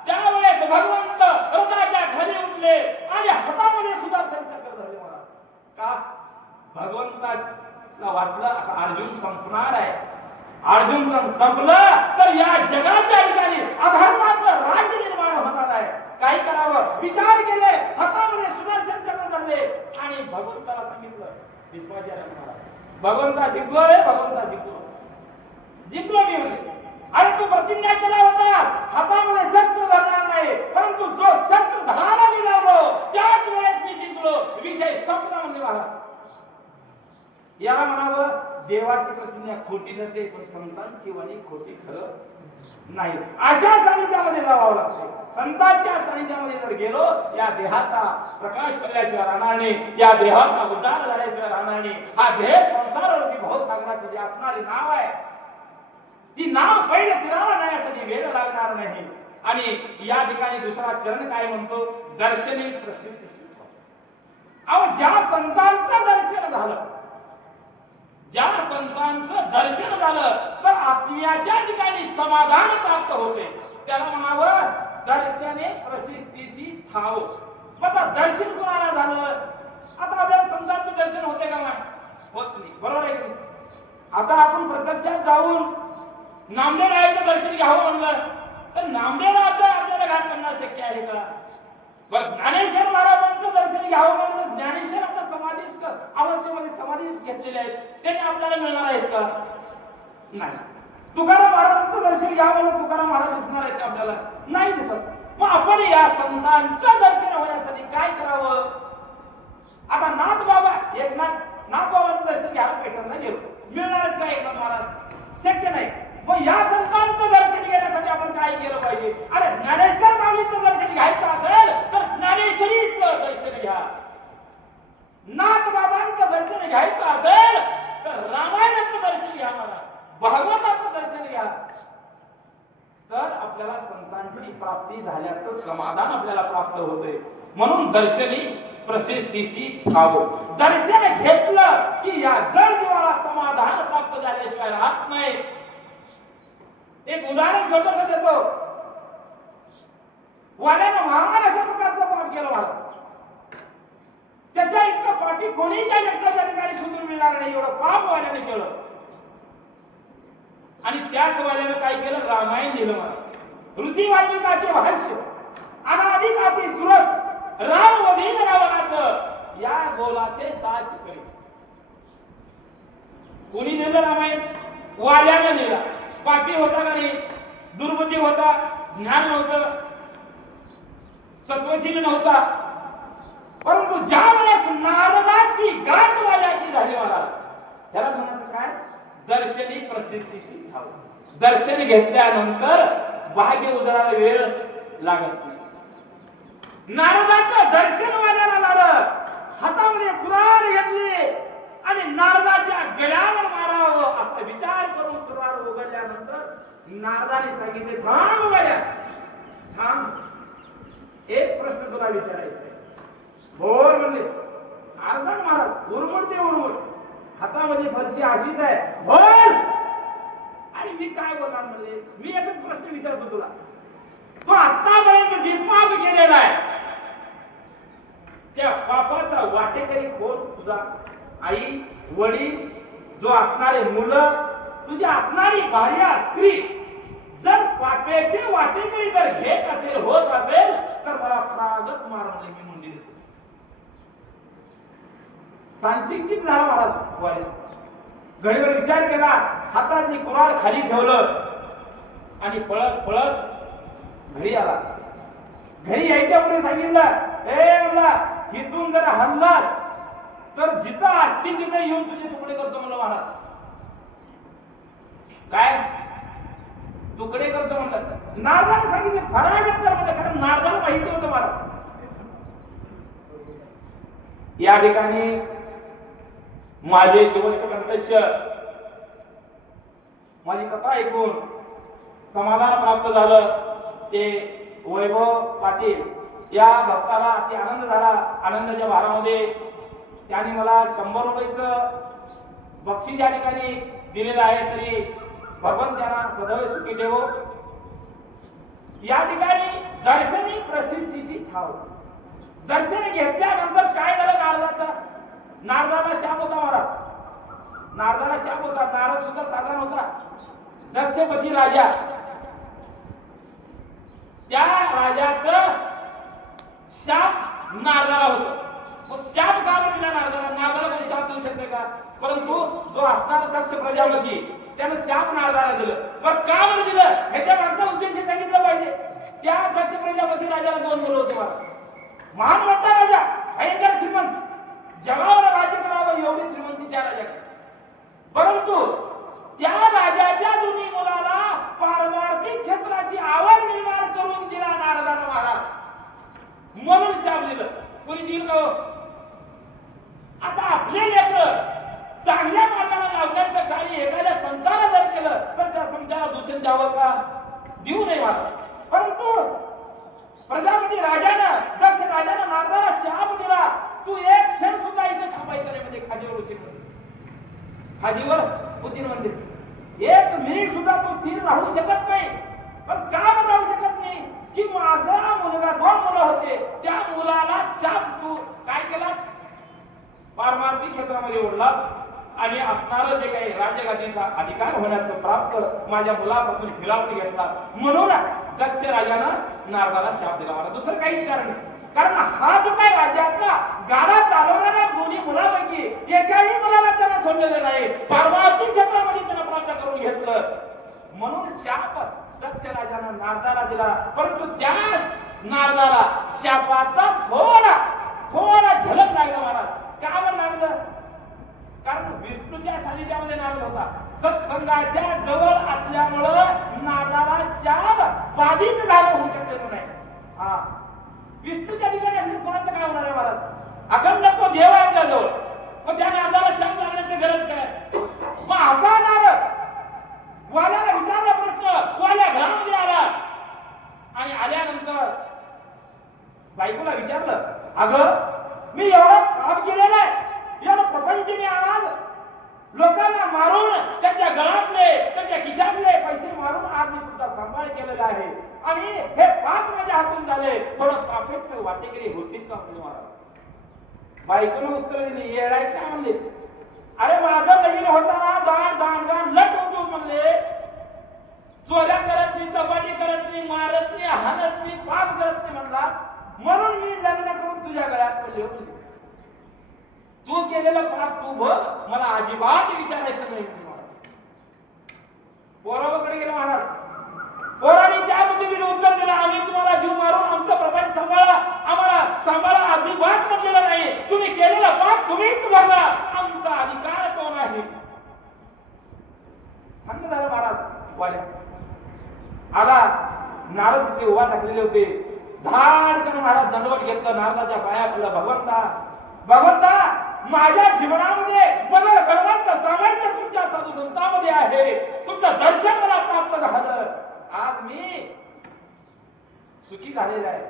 त्यावेळेस भगवंत रथाच्या खाली उठले आणि हातामध्ये सुदर्शन चक्र धरले महाराज. का? भगवंताला वाटलं आता अर्जुन संपणार आहे. अर्जुन संपलं तर या जगाच्या ठिकाणी अधर्माचं राज्य निर्माण होणार आहे. काय करावं विचार केले, हातामध्ये सुदर्शन चक्र धरले आणि भगवंताला सांगितलं, भीष्माचार्य भगवंता जिंकलो रे, भगवंता जिंकलो, जिंकलो मी म्हणजे. अरे तू प्रतिज्ञा केला होता हातामध्ये शस्त्र धरणार नाही, परंतु जो शस्त्र धरायला मी लावलो त्याच वेळेस मी जिंकलो. विषय संपला म्हणजे महाराज. याला म्हणावं देवाची प्रतिज्ञा खोटी ठरते, पण संतांची वाणी खोटी ठरत नाही. अशा सानिध्यामध्ये जावं लागते. संतांच्या सानिध्यामध्ये जर गेलो, या देहाचा प्रकाश पडल्याशिवाय राहणार नाही, या देहाचा उद्धार झाल्याशिवाय राहणार नाही. हा देह संसारावरती भवसागराचे जे असणारे नाव आहे, ती नाव पहिले तिरावा जाण्यासाठी वेळ लागणार नाही. आणि या ठिकाणी दुसरा चरण काय म्हणतो? दर्शनी प्रसिद्ध. अहो, ज्या संतांचं दर्शन झालं, ज्या संतांचं दर्शन झालं तर आत्म्याच्या ठिकाणी समाधान प्राप्त होते. त्याला म्हणावं दर्शने प्रसिद्धीची ठाव. आता दर्शन कोणाला झालं? आता आपल्याला संतांचं दर्शन होते का? नाही होत नाही. बरोबर आहे की? आता आपण प्रत्यक्षात जाऊन नामदेवरायाचं दर्शन घ्यावं म्हणलं तर नामदेवरायाचं आपल्याला घाट करणं शक्य आहे का? ज्ञानेश्वर महाराजांचं दर्शन घ्यावं म्हणलं, ज्ञानेश्वर आता समाधीस्थ अवस्थेमध्ये समाधी घेतलेले आहेत, त्यांनी आपल्याला मिळणार आहेत का? नाही. तुकाराम महाराजांचं दर्शन घ्यावं म्हणलं, तुकाराम महाराज दिसणार आहेत का आपल्याला? नाही दिसत. मग आपण या संतांचं दर्शन होण्यासाठी काय करावं? आता नाथ बाबा, एकनाथ बाबांचं दर्शन घ्यायला पेटरला गेलो, मिळणार आहेत का एकनाथ महाराज? शक्य नाही. मग या संतांचं दर्शन घेण्यासाठी आपण काय केलं पाहिजे? अरे ज्ञानेश्वर माऊलीचं दर्शन घ्यायचं असेल तर ज्ञानेश्वरीचं दर्शन घ्या. नाथ बाबांचं दर्शन घ्यायचं असेल तर रामायणाचं दर्शन घ्या, मला भागवताचं दर्शन घ्या. तर आपल्याला संतांची प्राप्ती झाल्याचं समाधान आपल्याला प्राप्त होते. म्हणून दर्शनी प्रसिद्धीशी ठावो. दर्शन घेतलं की या जड जीवाला समाधान प्राप्त झाल्याशिवाय राहत नाही. एक उदाहरण छोटस देतो. वाल्यानं महान अशा प्रकारचा पाप केला मला. त्याच्या इतकं पाठी कोणीच्या जगताच्या ठिकाणी सुधरून मिळणार नाही एवढं पाप वाल्याने केलं. आणि त्याच वाल्यानं काय केलं? रामायण लिहिलं मला. ऋषी वाल्मिकाचे भाष्य अनादिकाती सुरस राम वधीन रावणाचं या गोलाचे साज करी. कोणी लिहिलं रामायण? वाल्यानं लिहिला. पापी होता का नाही? दुर्बुद्धी होता, ज्ञान नव्हतं, सत्वशील नव्हता. परंतु ज्या वेळेस नारदाची गाठ वाल्याची झाली मला, त्याला म्हणायचं काय? दर्शनी प्रसिद्धीशी ठाव. दर्शन घेतल्यानंतर भाग्य उजळायला वेळ लागत नाही. नारदाचं दर्शन वाल्याला झालं. हातामध्ये कुऱ्हाड घेतली आणि नारदाच्या गळ्यावर मारावं असा विचार करून कुऱ्हाड उघडल्यानंतर नारदाने सांगितले, थांब वाल्या, थांब, एक प्रश्न तुला विचारायचा आहे. बोल म्हणले. नारदान महाराज उरमडते उरमड, हातामध्ये फरशी अशीच आहे, बोल. आणि मी काय बोलणार म्हणले? मी एकच प्रश्न विचारतो तुला. तो आतापर्यंत जे पाप केलेला आहे त्या पापाचा वाटेकरी कोण? तुझा आई, वडील, जो असणारे मुलं, तुझी असणारी भार्या, स्त्री. जर पापेचे वाटेकरी जर घेत असेल, होत असेल, तर मला प्रागत मारवले मी मुंडी देतो. सांचिंतिक झाला महाराज. घडीवर विचार केला, हातातली कुऱ्हाड खाली ठेवलं आणि पळत पळत घरी आला. घरी यायच्या पुढे सांगितलं, ए म्हणला, इथून जर हल्लास तर जिथं असतील तिथे येऊन तुझे तुकडे करतो म्हणलं महाराज. काय तुकडे करतो म्हणलं? नारदाने सांगितले फरागत कर म्हणलं, कारण नारदाला माहिती होतं महाराज. या ठिकाणी माझे जीवस्य कंठस्य माझी कथा ऐकून समाधान प्राप्त झालं. ते वैभव पाटील या भक्ताला अति आनंद झाला. आनंदाच्या भारामध्ये त्याने मला 100 रुपयाचं बक्षीस या ठिकाणी दिलेलं आहे. तरी भगवंत त्यांना सदैव सुखी ठेवो. या ठिकाणी दर्शनी प्रसिद्धीशी ठाव. दर्शन घेतल्यानंतर काय झालं? नारदाला शाप होता महाराज. नारदाला शाप होता. नारद सुद्धा साधारण होता. दक्षपती राजा, त्या राजाचं शाप नारदाला होतं. मग शाप का दिला नारदाला? नारदाला काही शाप देऊ शकते का? परंतु जो असणारा दक्ष प्रजापती त्यानं शाप नारदाला दिलं. पण का बरं दिलं? ह्याच्या मागचा उद्देश सांगितलं पाहिजे. त्या दक्ष प्रजापती राजाला 2 मुलं होते मला. महान मोठा राजा, भयंकर श्रीमंत, जगावर राज्य करावं एवढी श्रीमंती त्या राजाकडे. परंतु त्या राजाच्या दोन्ही मुलाला पारमार्थिक क्षेत्राची आवड निर्माण करून दिला नारदानं महाराज. म्हणून शाप दिलं. कोणी दिल का? आता आपले लेकर चांगल्या मार्गाने लावण्याचं कार्य एखाद्या संताला जर केलं तर त्या संताला दूषण द्यावं का? देऊ नये महाराज. परंतु प्रजापती राजानं, दक्ष राजानं नारदाला शाप दिला, तू एक क्षण सुद्धा इथे थांबायचं नाही म्हणजे खादीवर उचील म्हणते. खादीवर उचील म्हणते. 1 मिनिट सुद्धा तू स्थिर राहू शकत नाही. पण का राहू शकत नाही? की माझा मुलगा, 2 मुलं होते, त्या मुलाला शाप तू काय केला? पारमार्थिक क्षेत्रामध्ये ओढला आणि असणारं जे काही राज्यगादीचा अधिकार होण्याचं प्राप्त माझ्या मुलापासून फिरावून घेतला. म्हणून दक्ष राजानं नारदाला शाप दिला मला. दुसरं काहीच कारण नाही. कारण हा जो काही राज्याचा गाडा चालवणाऱ्या दोन्ही मुलापैकी एकाही मुलाला त्यांना सोडलेलं नाही. पारमार्थिक क्षेत्रामध्ये त्यांना प्राप्त करून घेतलं. म्हणून शाप दक्ष राजानं नारदाला दिला. परंतु त्या नारदाला शापाचा थोडा झलक लागला महाराज. का बरं लागलं? कारण विष्णूच्या सानिध्यामध्ये नारद होता. सत्संगाच्या जवळ असल्यामुळं नारदाला शाप बाधित झालं होऊ शकलेलं नाही. हा, विष्णूच्या ठिकाणी असले कोणाचं काय होणार आहे महाराज? अखंड तो देव आहे आपल्याजवळ, पण त्या नारदाला शाप लागण्याची गरज काय? मग असा नारद वाल्याला विचारला प्रश्न, वाल्या घरामध्ये आला आणि आल्यानंतर बायकोला विचारलं, अगं मी एवढं पाप केलेलं आहे, एवढं प्रपंच मी आज लोकांना मारून त्यांच्या गळ्यातले त्यांच्या खिशातले पैसे मारून आज मी तुझा सांभाळ केलेला आहे आणि हे पाप माझ्या हातून झाले, थोडं पापेच वाटेकरी होतील का म्हणजे महाराज? बायकोने उत्तर दिली, येडायचं काय म्हणले? अरे माझं लगीन होताना दान दान गान लट होतो म्हणले, चोऱ्या करत नाही, चपाटी करत नाही, मारत नाही, हाणत नाही, पाप करत नाही म्हणला, म्हणून मी लग्न करून तुझ्या गळ्यात पडले होते. तू केलेलं पाप तू बघ, मला अजिबात विचारायचं नाही. पोराकडे गेला महाराज, पोराने त्या पद्धतीने उत्तर दिलं, आम्ही तुम्हाला जीव मारून आमचं प्रपंच सांभाळा, आम्हाला सांभाळा अजिबात म्हटलेलं नाही, तुम्ही केलेलं पाप तुम्हीच बघा, आमचा अधिकार कोण आहे? थंड झालं महाराज वाल्या. आला नारद तिथे उभा टाकलेले होते, धाडकन महाराज दंडवट घेतलं, नारदाच्या पाया पडलं, भगवंता भगवंता माझ्या जीवनामध्ये बदल घडवायचं सामर्थ्य तुमच्या साधू संतांमध्ये आहे, तुमचं दर्शन मला प्राप्त झालं, आज मी सुखी झालेला आहे,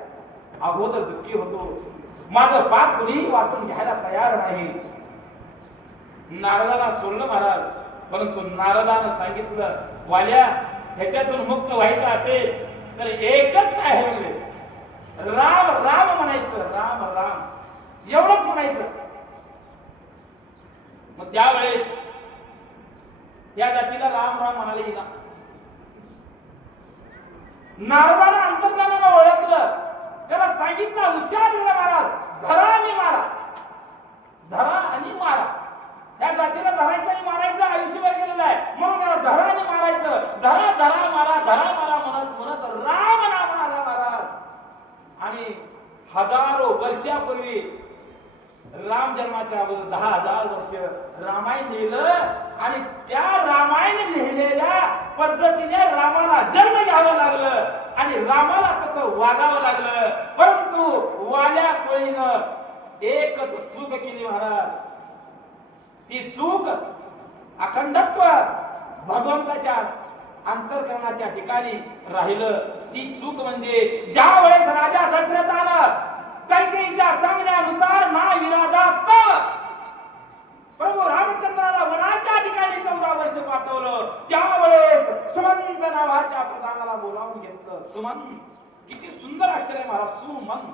अगोदर दुःखी होतो, माझं पाप कुणीही वाटून घ्यायला तयार नाही. नारदाला सोडलं महाराज, परंतु नारदानं सांगितलं, वाल्या ह्याच्यातून मुक्त व्हायचं असेल तर एकच आहे म्हणजे राम राम म्हणायचं, राम राम एवढंच म्हणायचं. मग त्यावेळेस या जातीला राम राम म्हणाले गेला. नारदाला अंतर्ज्ञानानं ओळखलं, त्याला सांगितलं, उच्चार दिला महाराज, धरा आणि मारा, धरा आणि मारा. या जातीला धरायचं आणि मारायचं आयुष्यभर गेलेलं आहे, म्हणून त्याला धरा आणि मारायचं, धरा धरा मारा, धरा मारा म्हणत म्हणत राम नाम आला महाराज. आणि हजारो वर्षापूर्वी राम जन्माच्या अगोदर 10,000 वर्ष रामायण लिहिलं आणि त्या रामायण लिहिलेल्या पद्धतीने रामाला जन्म घ्यावं लागलं आणि रामाला तसं वागावं लागलं. परंतु वाल्या कोळीनं एकच चूक केली महाराज. ती चूक अखंडत्व भगवंताच्या अंतर्करणाच्या ठिकाणी राहिलं. ती चूक म्हणजे ज्या वेळेस राजा दशरथानं कैकेयीच्या सांगण्यानुसार नाविलाजास्त प्रभू रामचंद्राला वनाच्या ठिकाणी 14 वर्ष पाठवलं, त्यावेळेस सुमंत नावाच्या प्रधानाला बोलावून घेतलं. सुमंत किती सुंदर अक्षर आहे महाराज, सुमंत.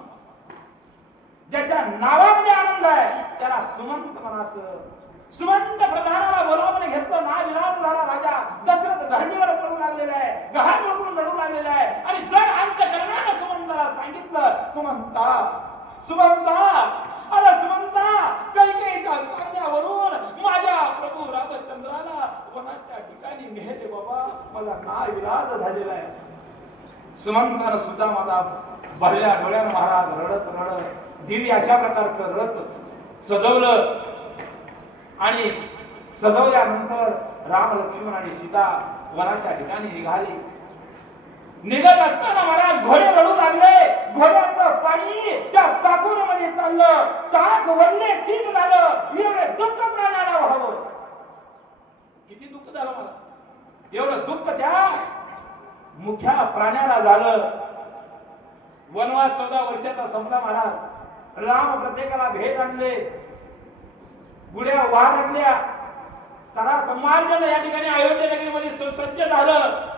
ज्याच्या नावामध्ये आनंद आहे त्याला सुमंत म्हणायचं. सुमंत प्रधानाला बोलावून घेतलं, नाविलाज झाला राजा. दशरथ धरणीवर पडू लागलेला आहे, गहाण पकडून रडू लागलेला आहे आणि जर अंतःकरणानं सुमंताला सांगितलं, सुमंता सुमंता, अरे सुमंता, कैकेयीच्या सांगण्यावरून माझ्या प्रभू रामचंद्राला वनाच्या ठिकाणी नेले बाबा, मला नाविलाज झालेला आहे. सुमंतानं सुद्धा मला भरल्या डोळ्यानं महाराज रडत रडत दिव्य अशा प्रकारचं रथ सजवलं आणि सजवल्यानंतर राम लक्ष्मण आणि सीता वनाच्या ठिकाणी निघाले. निघत असताना महाराज घोडे रडू लागले, घोड्याचं पाणी त्या साकुरमध्ये चाललं, साख वडले चीक झालं. एवढे दुःख प्राण्याला व्हावं, किती दुःख झालं मला, एवढं दुःख त्या मुख्या प्राण्याला झालं. वनवास 14 वर्षाचा संपला महाराज. राम प्रत्येकाला भेट आणले, गुड्या वाह लागल्या, सारा समाज या ठिकाणी अयोध्या नगरीमध्ये सुसज्ज झालं.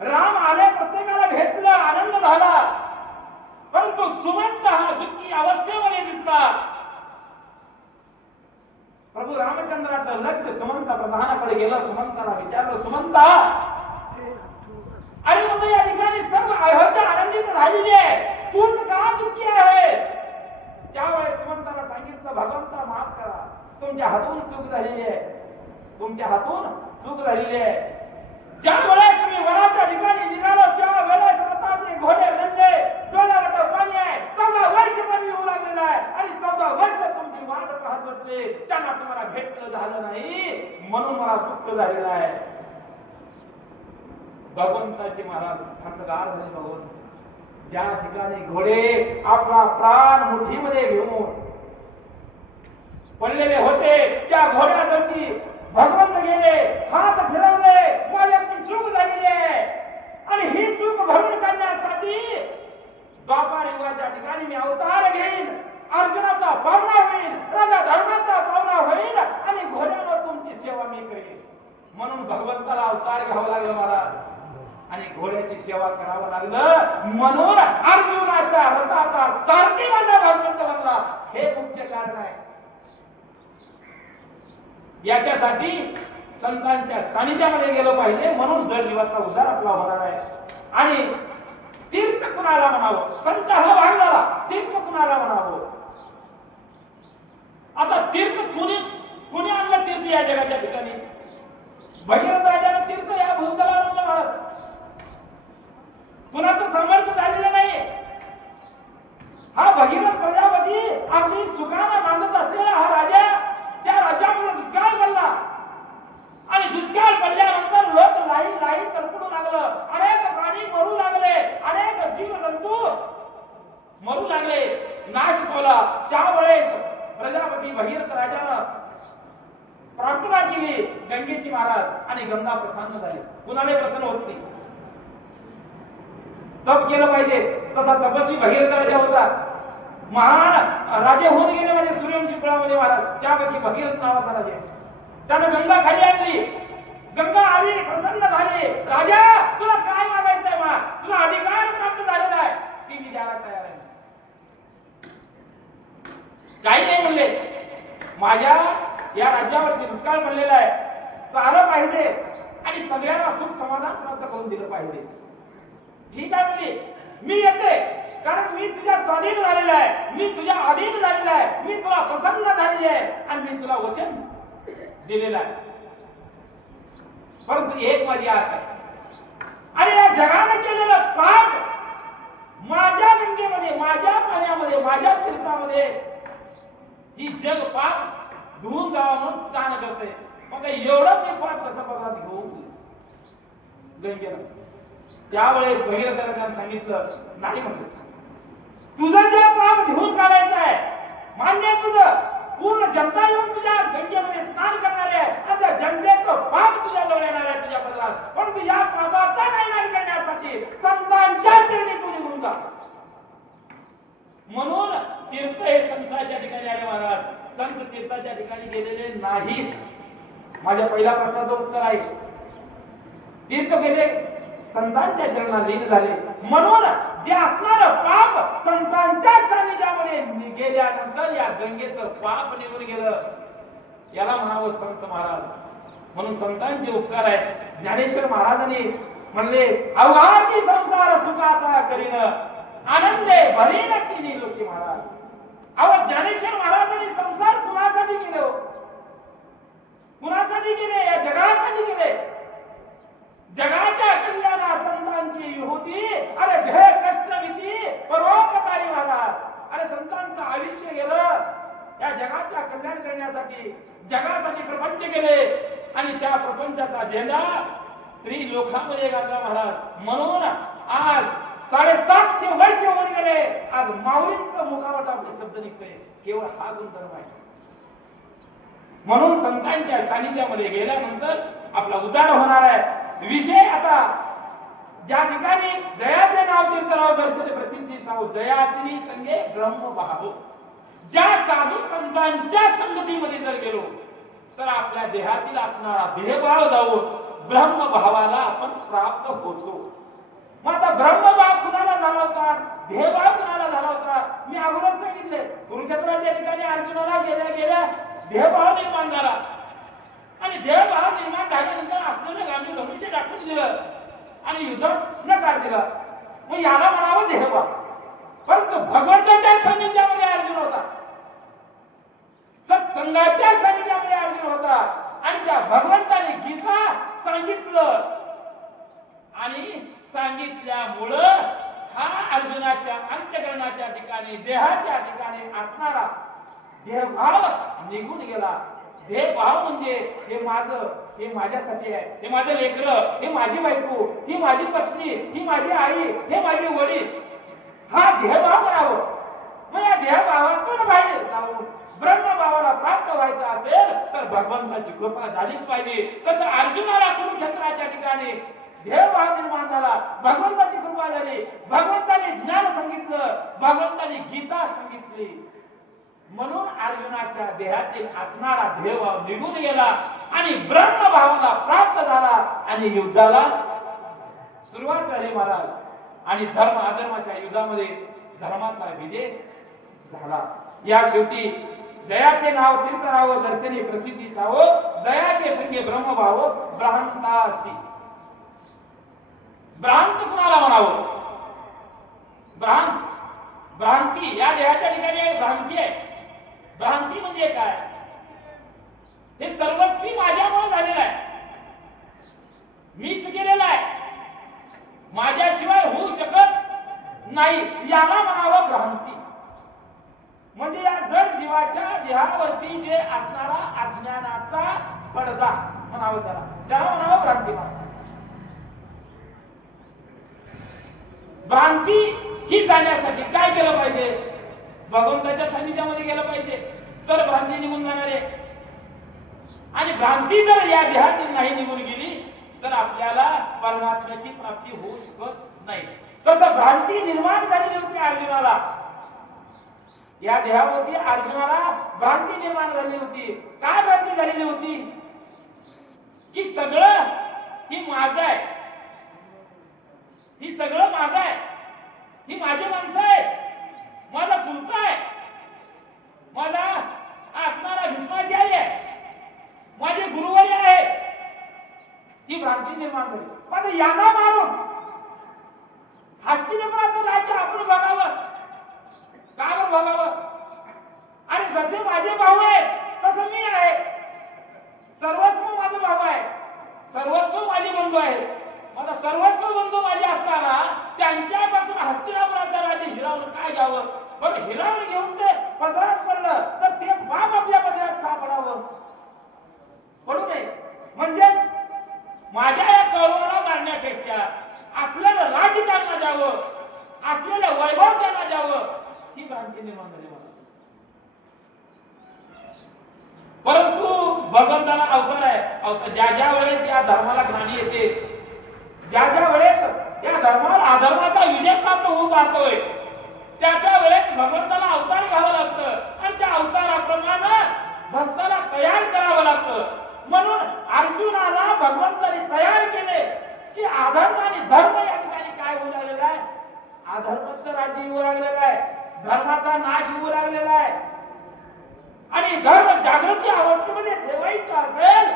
राम आले, प्रत्येकाला भेटलं, आनंद झाला. परंतु सुमंत हा दुःखी अवस्थेमध्ये दिसला. प्रभू रामचंद्राचं लक्ष सुमंत प्रधानाकडे गेलं. सुमंताला विचारलं, सुमंता, अरे मग या ठिकाणी सर्व अयोध्या आनंदित झालेली आहे, तूच का दुःखी आहेस? त्यावेळेस सुमंताला सांगितलं, भगवंता माफ करा, तुमच्या हातून चूक झालेली आहे, तुमच्या हातून चूक झालेली आहे. ज्या वेळेस तुम्ही वनाच्या ठिकाणी निघालो त्या वेळेस रथाचे घोडे रंगले, डोळ्याला पाणी आहे, 14 वर्ष पाणी येऊ लागलेलं आहे आणि 14 वर्ष तुमची वाट पाहत बसले, त्यांना तुम्हाला भेटलं झालं नाही म्हणून मला दुःख झालेलं आहे. भगवंताचे महाराज थंडगार झाले. भगवंत ज्या ठिकाणी घोडे आपला प्राण मुठीमध्ये घेऊन पडलेले होते, त्या घोड्यावरती भगवंत गेले, हात फिरवले, माझ्याकडून चूक झालेली आहे आणि ही चूक भरून काढण्यासाठी द्वापार युगाच्या ठिकाणी मी अवतार घेईन, अर्जुनाचा पावना होईल, राजा धर्माचा पावना होईल आणि घोड्यावर तुमची सेवा मी करेन. म्हणून भगवंताला अवतार घ्यावा लागला महाराज आणि घोड्याची सेवा करावं लागलं. म्हणून अर्जुनाच्या रथाचा सारथी माझा भगवंत बनला. हे मुख्य कारण आहे. याच्यासाठी संतांच्या सानिध्यामध्ये गेलो पाहिजे. म्हणून जड जीवाचा उद्धार आपला होणार आहे. आणि तीर्थ कुणाला म्हणावं, संत हा भाग झाला, तीर्थ कुणाला म्हणावं. आता तीर्थ कुणी आणलं तीर्थ या जगाच्या ठिकाणी? भगीरथ राजानं तीर्थ या भूतलावर आणलं महाराज. कुणाचं सामर्थ्य झालेलं नाही. हा भगीरथ प्रजापती अगदी सुखानं नांदत असलेला हा राजा, त्या राज्यामध्ये दुष्काळ पडला आणि दुष्काळ पडल्यानंतर लोक लाई तरफडू लागलं, अनेक प्राणी मरू लागले, अनेक जीवजंतू मरू लागले, नाश पावला. त्यावेळेस प्रजापती भगीरथ राजानं प्रार्थना केली गंगेची महाराज आणि गंगा प्रसन्न झाली. कुणाला प्रसन्न होत नाही. तप केलं पाहिजे. तसा तपस्वी भगीरथ राजा होता. महान राजे होऊन गेले म्हणजे सूर्यवंशी कुळामध्ये महाराज. त्यापैकी भगीरथ नावाचा राजा. त्यानं गंगा खाली आणली, गंगा आली, प्रसन्न झाली. राजा तुला काय मागायचंय मला? तुला अधिकार प्राप्त झालेला आहे, ती मी द्यायला तयार आहे. काही नाही म्हणले. माझ्या या राज्यावरती दुष्काळ पडलेला आहे, तो आलं पाहिजे आणि सगळ्यांना सुख समाधान प्राप्त करून दिलं पाहिजे. ठीक आहे म्हणले, मी येते, कारण मी तुझ्या स्वाधीन झालेला आहे, मी तुझ्या अधीन झालेला आहे, मी तुला प्रसन्न झालेली आहे आणि मी तुला वचन दिलेलं आहे. परंतु एक माझी आत आहे. अरे या जगाने केलेलं पाप माझ्या गंगेमध्ये, माझ्या पाण्यामध्ये, माझ्या तीर्थामध्ये ही जग पाप धुवून जावा म्हणून स्नान करते. मग एवढं मी पाप कसं बघा घेऊन गंगेला. त्यावेळेस भगीरथ राजाने सांगितलं, नाही म्हणलं, तुझं जे पाप धुवून काढायचं आहे, मान्य आहे तुझं, पूर्ण जनता येऊन तुझ्या गंगेमध्ये स्नान करणारे आहे आणि त्या जनतेचं पाप तुझ्या जवळ येणार आहे तुझ्या बदलात. पण तू या पापाचा नायनाट करण्यासाठी संतांच्या चरणी तू निघून जा. म्हणून तीर्थ हे संतांच्या ठिकाणी आले महाराज. संत तीर्थाच्या ठिकाणी गेलेले नाहीत. माझ्या पहिल्या प्रश्नाचं उत्तर आहे, तीर्थ गेले, संतांच्या चरणात लीन झाले. म्हणून जे असणार पाप संतांच्या सानिध्यामध्ये गेल्यानंतर या गंगेचं पाप निघून गेलं, याला म्हणावं संत महाराज. म्हणून संतांचे उपकार आहेत. ज्ञानेश्वर महाराजांनी म्हणले, अवघाची संसार सुखाचा करीन, आनंदे भरीन तिन्ही लोकी महाराज. अहो ज्ञानेश्वर महाराजांनी संसार कुणासाठी केले? कुणासाठी केले? या जगासाठी केले. जगाच्या कल्याणा संतांची विभूती, अरे ध्येय कष्ट भीती परोपकारी महाराज. अरे संतांचं आयुष्य गेलं या जगाच्या कल्याण करण्यासाठी, जगासाठी प्रपंच केले आणि त्या प्रपंचाचा झेंडा स्त्री लोकांमध्ये घातला महाराज. म्हणून आज 750 वर्ष होऊन गेले, आज माऊलींचं मुखावट आपले शब्द निघतोय. केवळ हा गुणधर्म आहे. म्हणून संतांच्या सानिध्यामध्ये गेल्यानंतर आपला उद्धार होणार आहे. विषय आता ज्या ठिकाणी जयाचे नाव तीर्थराव दर्शने प्रचिती नाव जयाची संगे ब्रह्म भाव. ज्या साधू संतांच्या संगतीमध्ये जर गेलो तर आपल्या देहातील असणारा देहभाव जाऊन ब्रह्मभावाला आपण प्राप्त होतो. मग आता ब्रह्मभाव कुणाला झाला होता, देहभाव कुणाला झाला होता? मी अगोदर सांगितले, कुरुक्षेत्राच्या ठिकाणी अर्जुनाला गेल्या गेल्या देहभाव निर्माण झाला आणि देहभाव निर्माण झाल्यानंतर आपल्याला गांधी धनुष्य दाखवून दिलं आणि युद्ध नकार दिला. मग याला म्हणावं देहभाव. परंतु भगवंताच्या सानिध्यामध्ये अर्जुन होता, सत्संगाच्या सानिध्यामध्ये अर्जुन होता आणि त्या भगवंताने गीता सांगितलं आणि सांगितल्यामुळं हा अर्जुनाच्या अंतःकरणाच्या ठिकाणी, देहाच्या ठिकाणी असणारा देहभाव निघून गेला. देहभाव म्हणजे हे माझं, हे माझ्यासाठी आहे, हे माझं लेकरं, हे माझी बायको, ही माझी पत्नी, ही माझी आई, हे माझे वडील, हा देहभाव म्हणावं. मग या देहभावातून बाहेर जाऊन ब्रह्मभावाला प्राप्त व्हायचं असेल तर भगवंताची कृपा झालीच पाहिजे. तसं अर्जुनाला कुरुक्षेत्राच्या ठिकाणी देहभाव निर्माण झाला, भगवंताची कृपा झाली, भगवंताने ज्ञान सांगितलं, भगवंताने गीता सांगितली. म्हणून अर्जुनाच्या देहातील असणारा देहभाव निघून गेला आणि ब्रह्मभावाला प्राप्त झाला आणि युद्धाला सुरुवात झाली महाराज. आणि धर्म अधर्माच्या युद्धामध्ये धर्माचा विजय झाला. या शेवटी जयाचे नाव तीर्थ राहावं, दर्शनी प्रसिद्धी जावं, जयाचे संगे ब्रह्मभाव भ्रांतासी. भ्रांत कुणाला म्हणावं? भ्रांत, भ्रांती या देहाच्या ठिकाणी भ्रांती आहे. भ्रांती म्हणजे काय? हे सर्वस्वी माझ्यामुळे झालेलं आहे, मीच केलेलं आहे, माझ्याशिवाय होऊ शकत नाही, याला म्हणावं भ्रांती. म्हणजे या जड जीवाच्या देहावरती जे असणारा अज्ञानाचा पडदा म्हणावं, त्याला म्हणावं भ्रांती. भ्रांती ही जाण्यासाठी काय केलं पाहिजे? भगवंताच्या सानिध्यामध्ये गेलं पाहिजे, तर भ्रांती निघून जाणार आहे. आणि भ्रांती जर या देहातील नाही निघून गेली तर आपल्याला परमात्म्याची प्राप्ती होऊ शकत नाही. तसं भ्रांती निर्माण झालेली होती अर्जुनाला, या देहावरती अर्जुनाला भ्रांती निर्माण झाली होती. काय भ्रांती झालेली होती? की सगळं ही माझं आहे, ही सगळं माझं आहे, ही माझी माणसं आहे, माझा चुलता आहे, माझा असणारा भीष्माचार्य आहे, माझे गुरुवर्य आहे, ही भ्रांती निर्माण झाली. पण यांना मारून हस्तिनापुराचं राज्य आपण बघावं, का बरं बघावं? आणि जसे माझे भाऊ आहे तसं मी आहे, सर्वस्व माझा भाऊ आहे, सर्वस्व माझे बंधू आहे. मला सर्वस्व बंधू माझे असताना त्यांच्यापासून हस्तिनापुराचा राज्य हिरावून काय घ्यावं? पण हिरावून घेऊन ते पदरात पडलं तर ते बाप आपल्या पदरात का पडावं? पडू नये. म्हणजे माझ्या या कौरवाला मारण्यापेक्षा असलेलं राज्य त्यांना द्यावं, असलेलं वैभव त्यांना द्यावं, ही भ्रांती निर्माण झाली मला. परंतु भगवंताला अवतार आहे. ज्या ज्या वेळेस या धर्माला ग्लानी येते, ज्या ज्या वेळेस या धर्मावर अधर्माचा विजय प्राप्त होऊन राहतोय, त्या त्या वेळेस भगवंताला अवतार घ्यावं लागतं आणि त्या अवताराप्रमाणे भक्ताला तयार करावं लागतं. म्हणून अर्जुनाला भगवंताने तयार केले की अधर्म आणि धर्म या ठिकाणी काय होऊ लागलेला आहे? अधर्माचं राज्य येऊ लागलेलं आहे, धर्माचा नाश होऊ लागलेला आहे. आणि धर्म जागृती अवस्थेमध्ये ठेवायचं असेल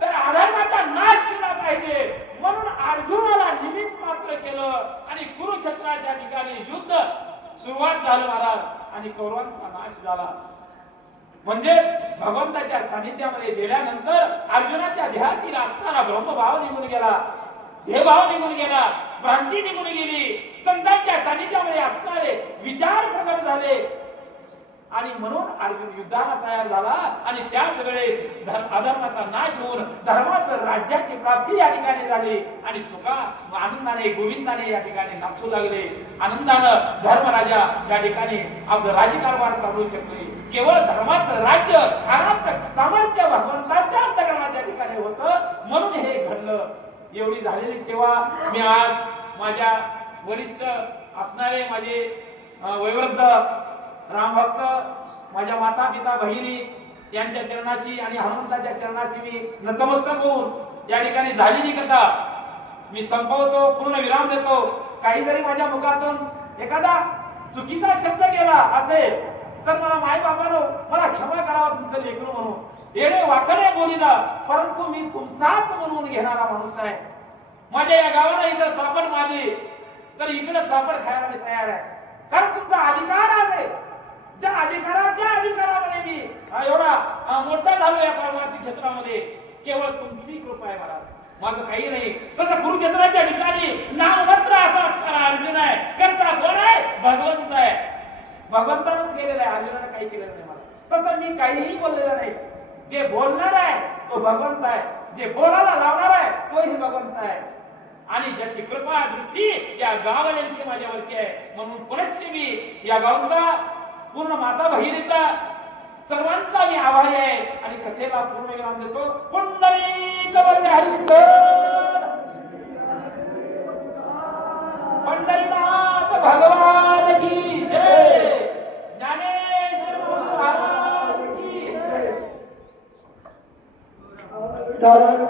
तर अधर्माचा नाश केला पाहिजे. म्हणून अर्जुनाला निमित्त मात्र केलं आणि कुरुक्षेत्राच्या ठिकाणी युद्ध सुरुवात झालं महाराज आणि कौरवांचा नाश झाला. म्हणजे भगवंताच्या सानिध्यामध्ये गेल्यानंतर अर्जुनाच्या देहातील असणारा ब्रह्मभाव निघून गेला, देहभाव निघून गेला, भ्रांती निघून गेली, संतांच्या सानिध्यामध्ये असणारे विचार प्रगट झाले. आणि म्हणून अर्जुन युद्धाला तयार झाला आणि त्याच वेळेस अधर्माचा नाश होऊन धर्माचं राज्याची प्राप्ती या ठिकाणी झाली आणि सुखा आनंदाने गोविंदाने या ठिकाणी नाचू लागले. आनंदानं धर्मराजा या ठिकाणी आपलं राज्यकारभार चालवू शकले. केवळ धर्माचं राज्य आरामचं सामर्थ्य भगवंताच्या अंतःकरणाच्या ठिकाणी होतं, म्हणून हे घडलं. एवढी झालेली सेवा मी आज माझ्या वरिष्ठ असणारे माझे वयोवृद्ध रामभक्त, माझ्या माता पिता बहिणी यांच्या चरणाशी आणि हनुमंताच्या चरणाशी मी नतमस्तक होऊन या ठिकाणी झालेली कथा मी संपवतो, पूर्ण विराम देतो. काही जरी माझ्या मुखातून एखादा चुकीचा शब्द गेला असेल तर मला माय बाबांनो मला क्षमा करावा, तुमचं लेकरू म्हणून येणे वाकणे बोलीला, परंतु मी तुमचाच म्हणून घेणारा माणूस आहे. माझ्या या गावाला इथं चापड मारली तर इकडे चापड खायला मी तयार आहे, कारण तुमचा अधिकार आहे. ज्या अधिकाराच्या अधिकारामध्ये मी एवढा मोठा झालो या परमार्थी क्षेत्रामध्ये केवळ तुमची कृपा आहे महाराज, माझं काही नाही. तसं कुरुक्षेत्राच्या ठिकाणी नाममात्र असा असणारा अर्जुन आहे, करता कोण आहे? भगवंत आहे. भगवंतानंच केलेलं आहे, अर्जुनाने काही केलेलं नाही महाराज. तसं मी काहीही बोललेलं नाही. जे बोलणार आहे तो भगवंत आहे, जे बोलायला लावणार आहे तोही भगवंत आहे. आणि ज्याची कृपा दृष्टी या गाववाल्यांची माझ्यावरती आहे. म्हणून पुनश्च मी या गावचा, पूर्ण माता बहिणीचा, सर्वांचा मी आभारी आहे. आणि कथेला पूर्ण विराम देतो. पुंडलिक वरदे हरी विठ्ठल, पंढरीनाथ भगवान की जय, ज्ञानेश्वर महाराज की जय. चालेल.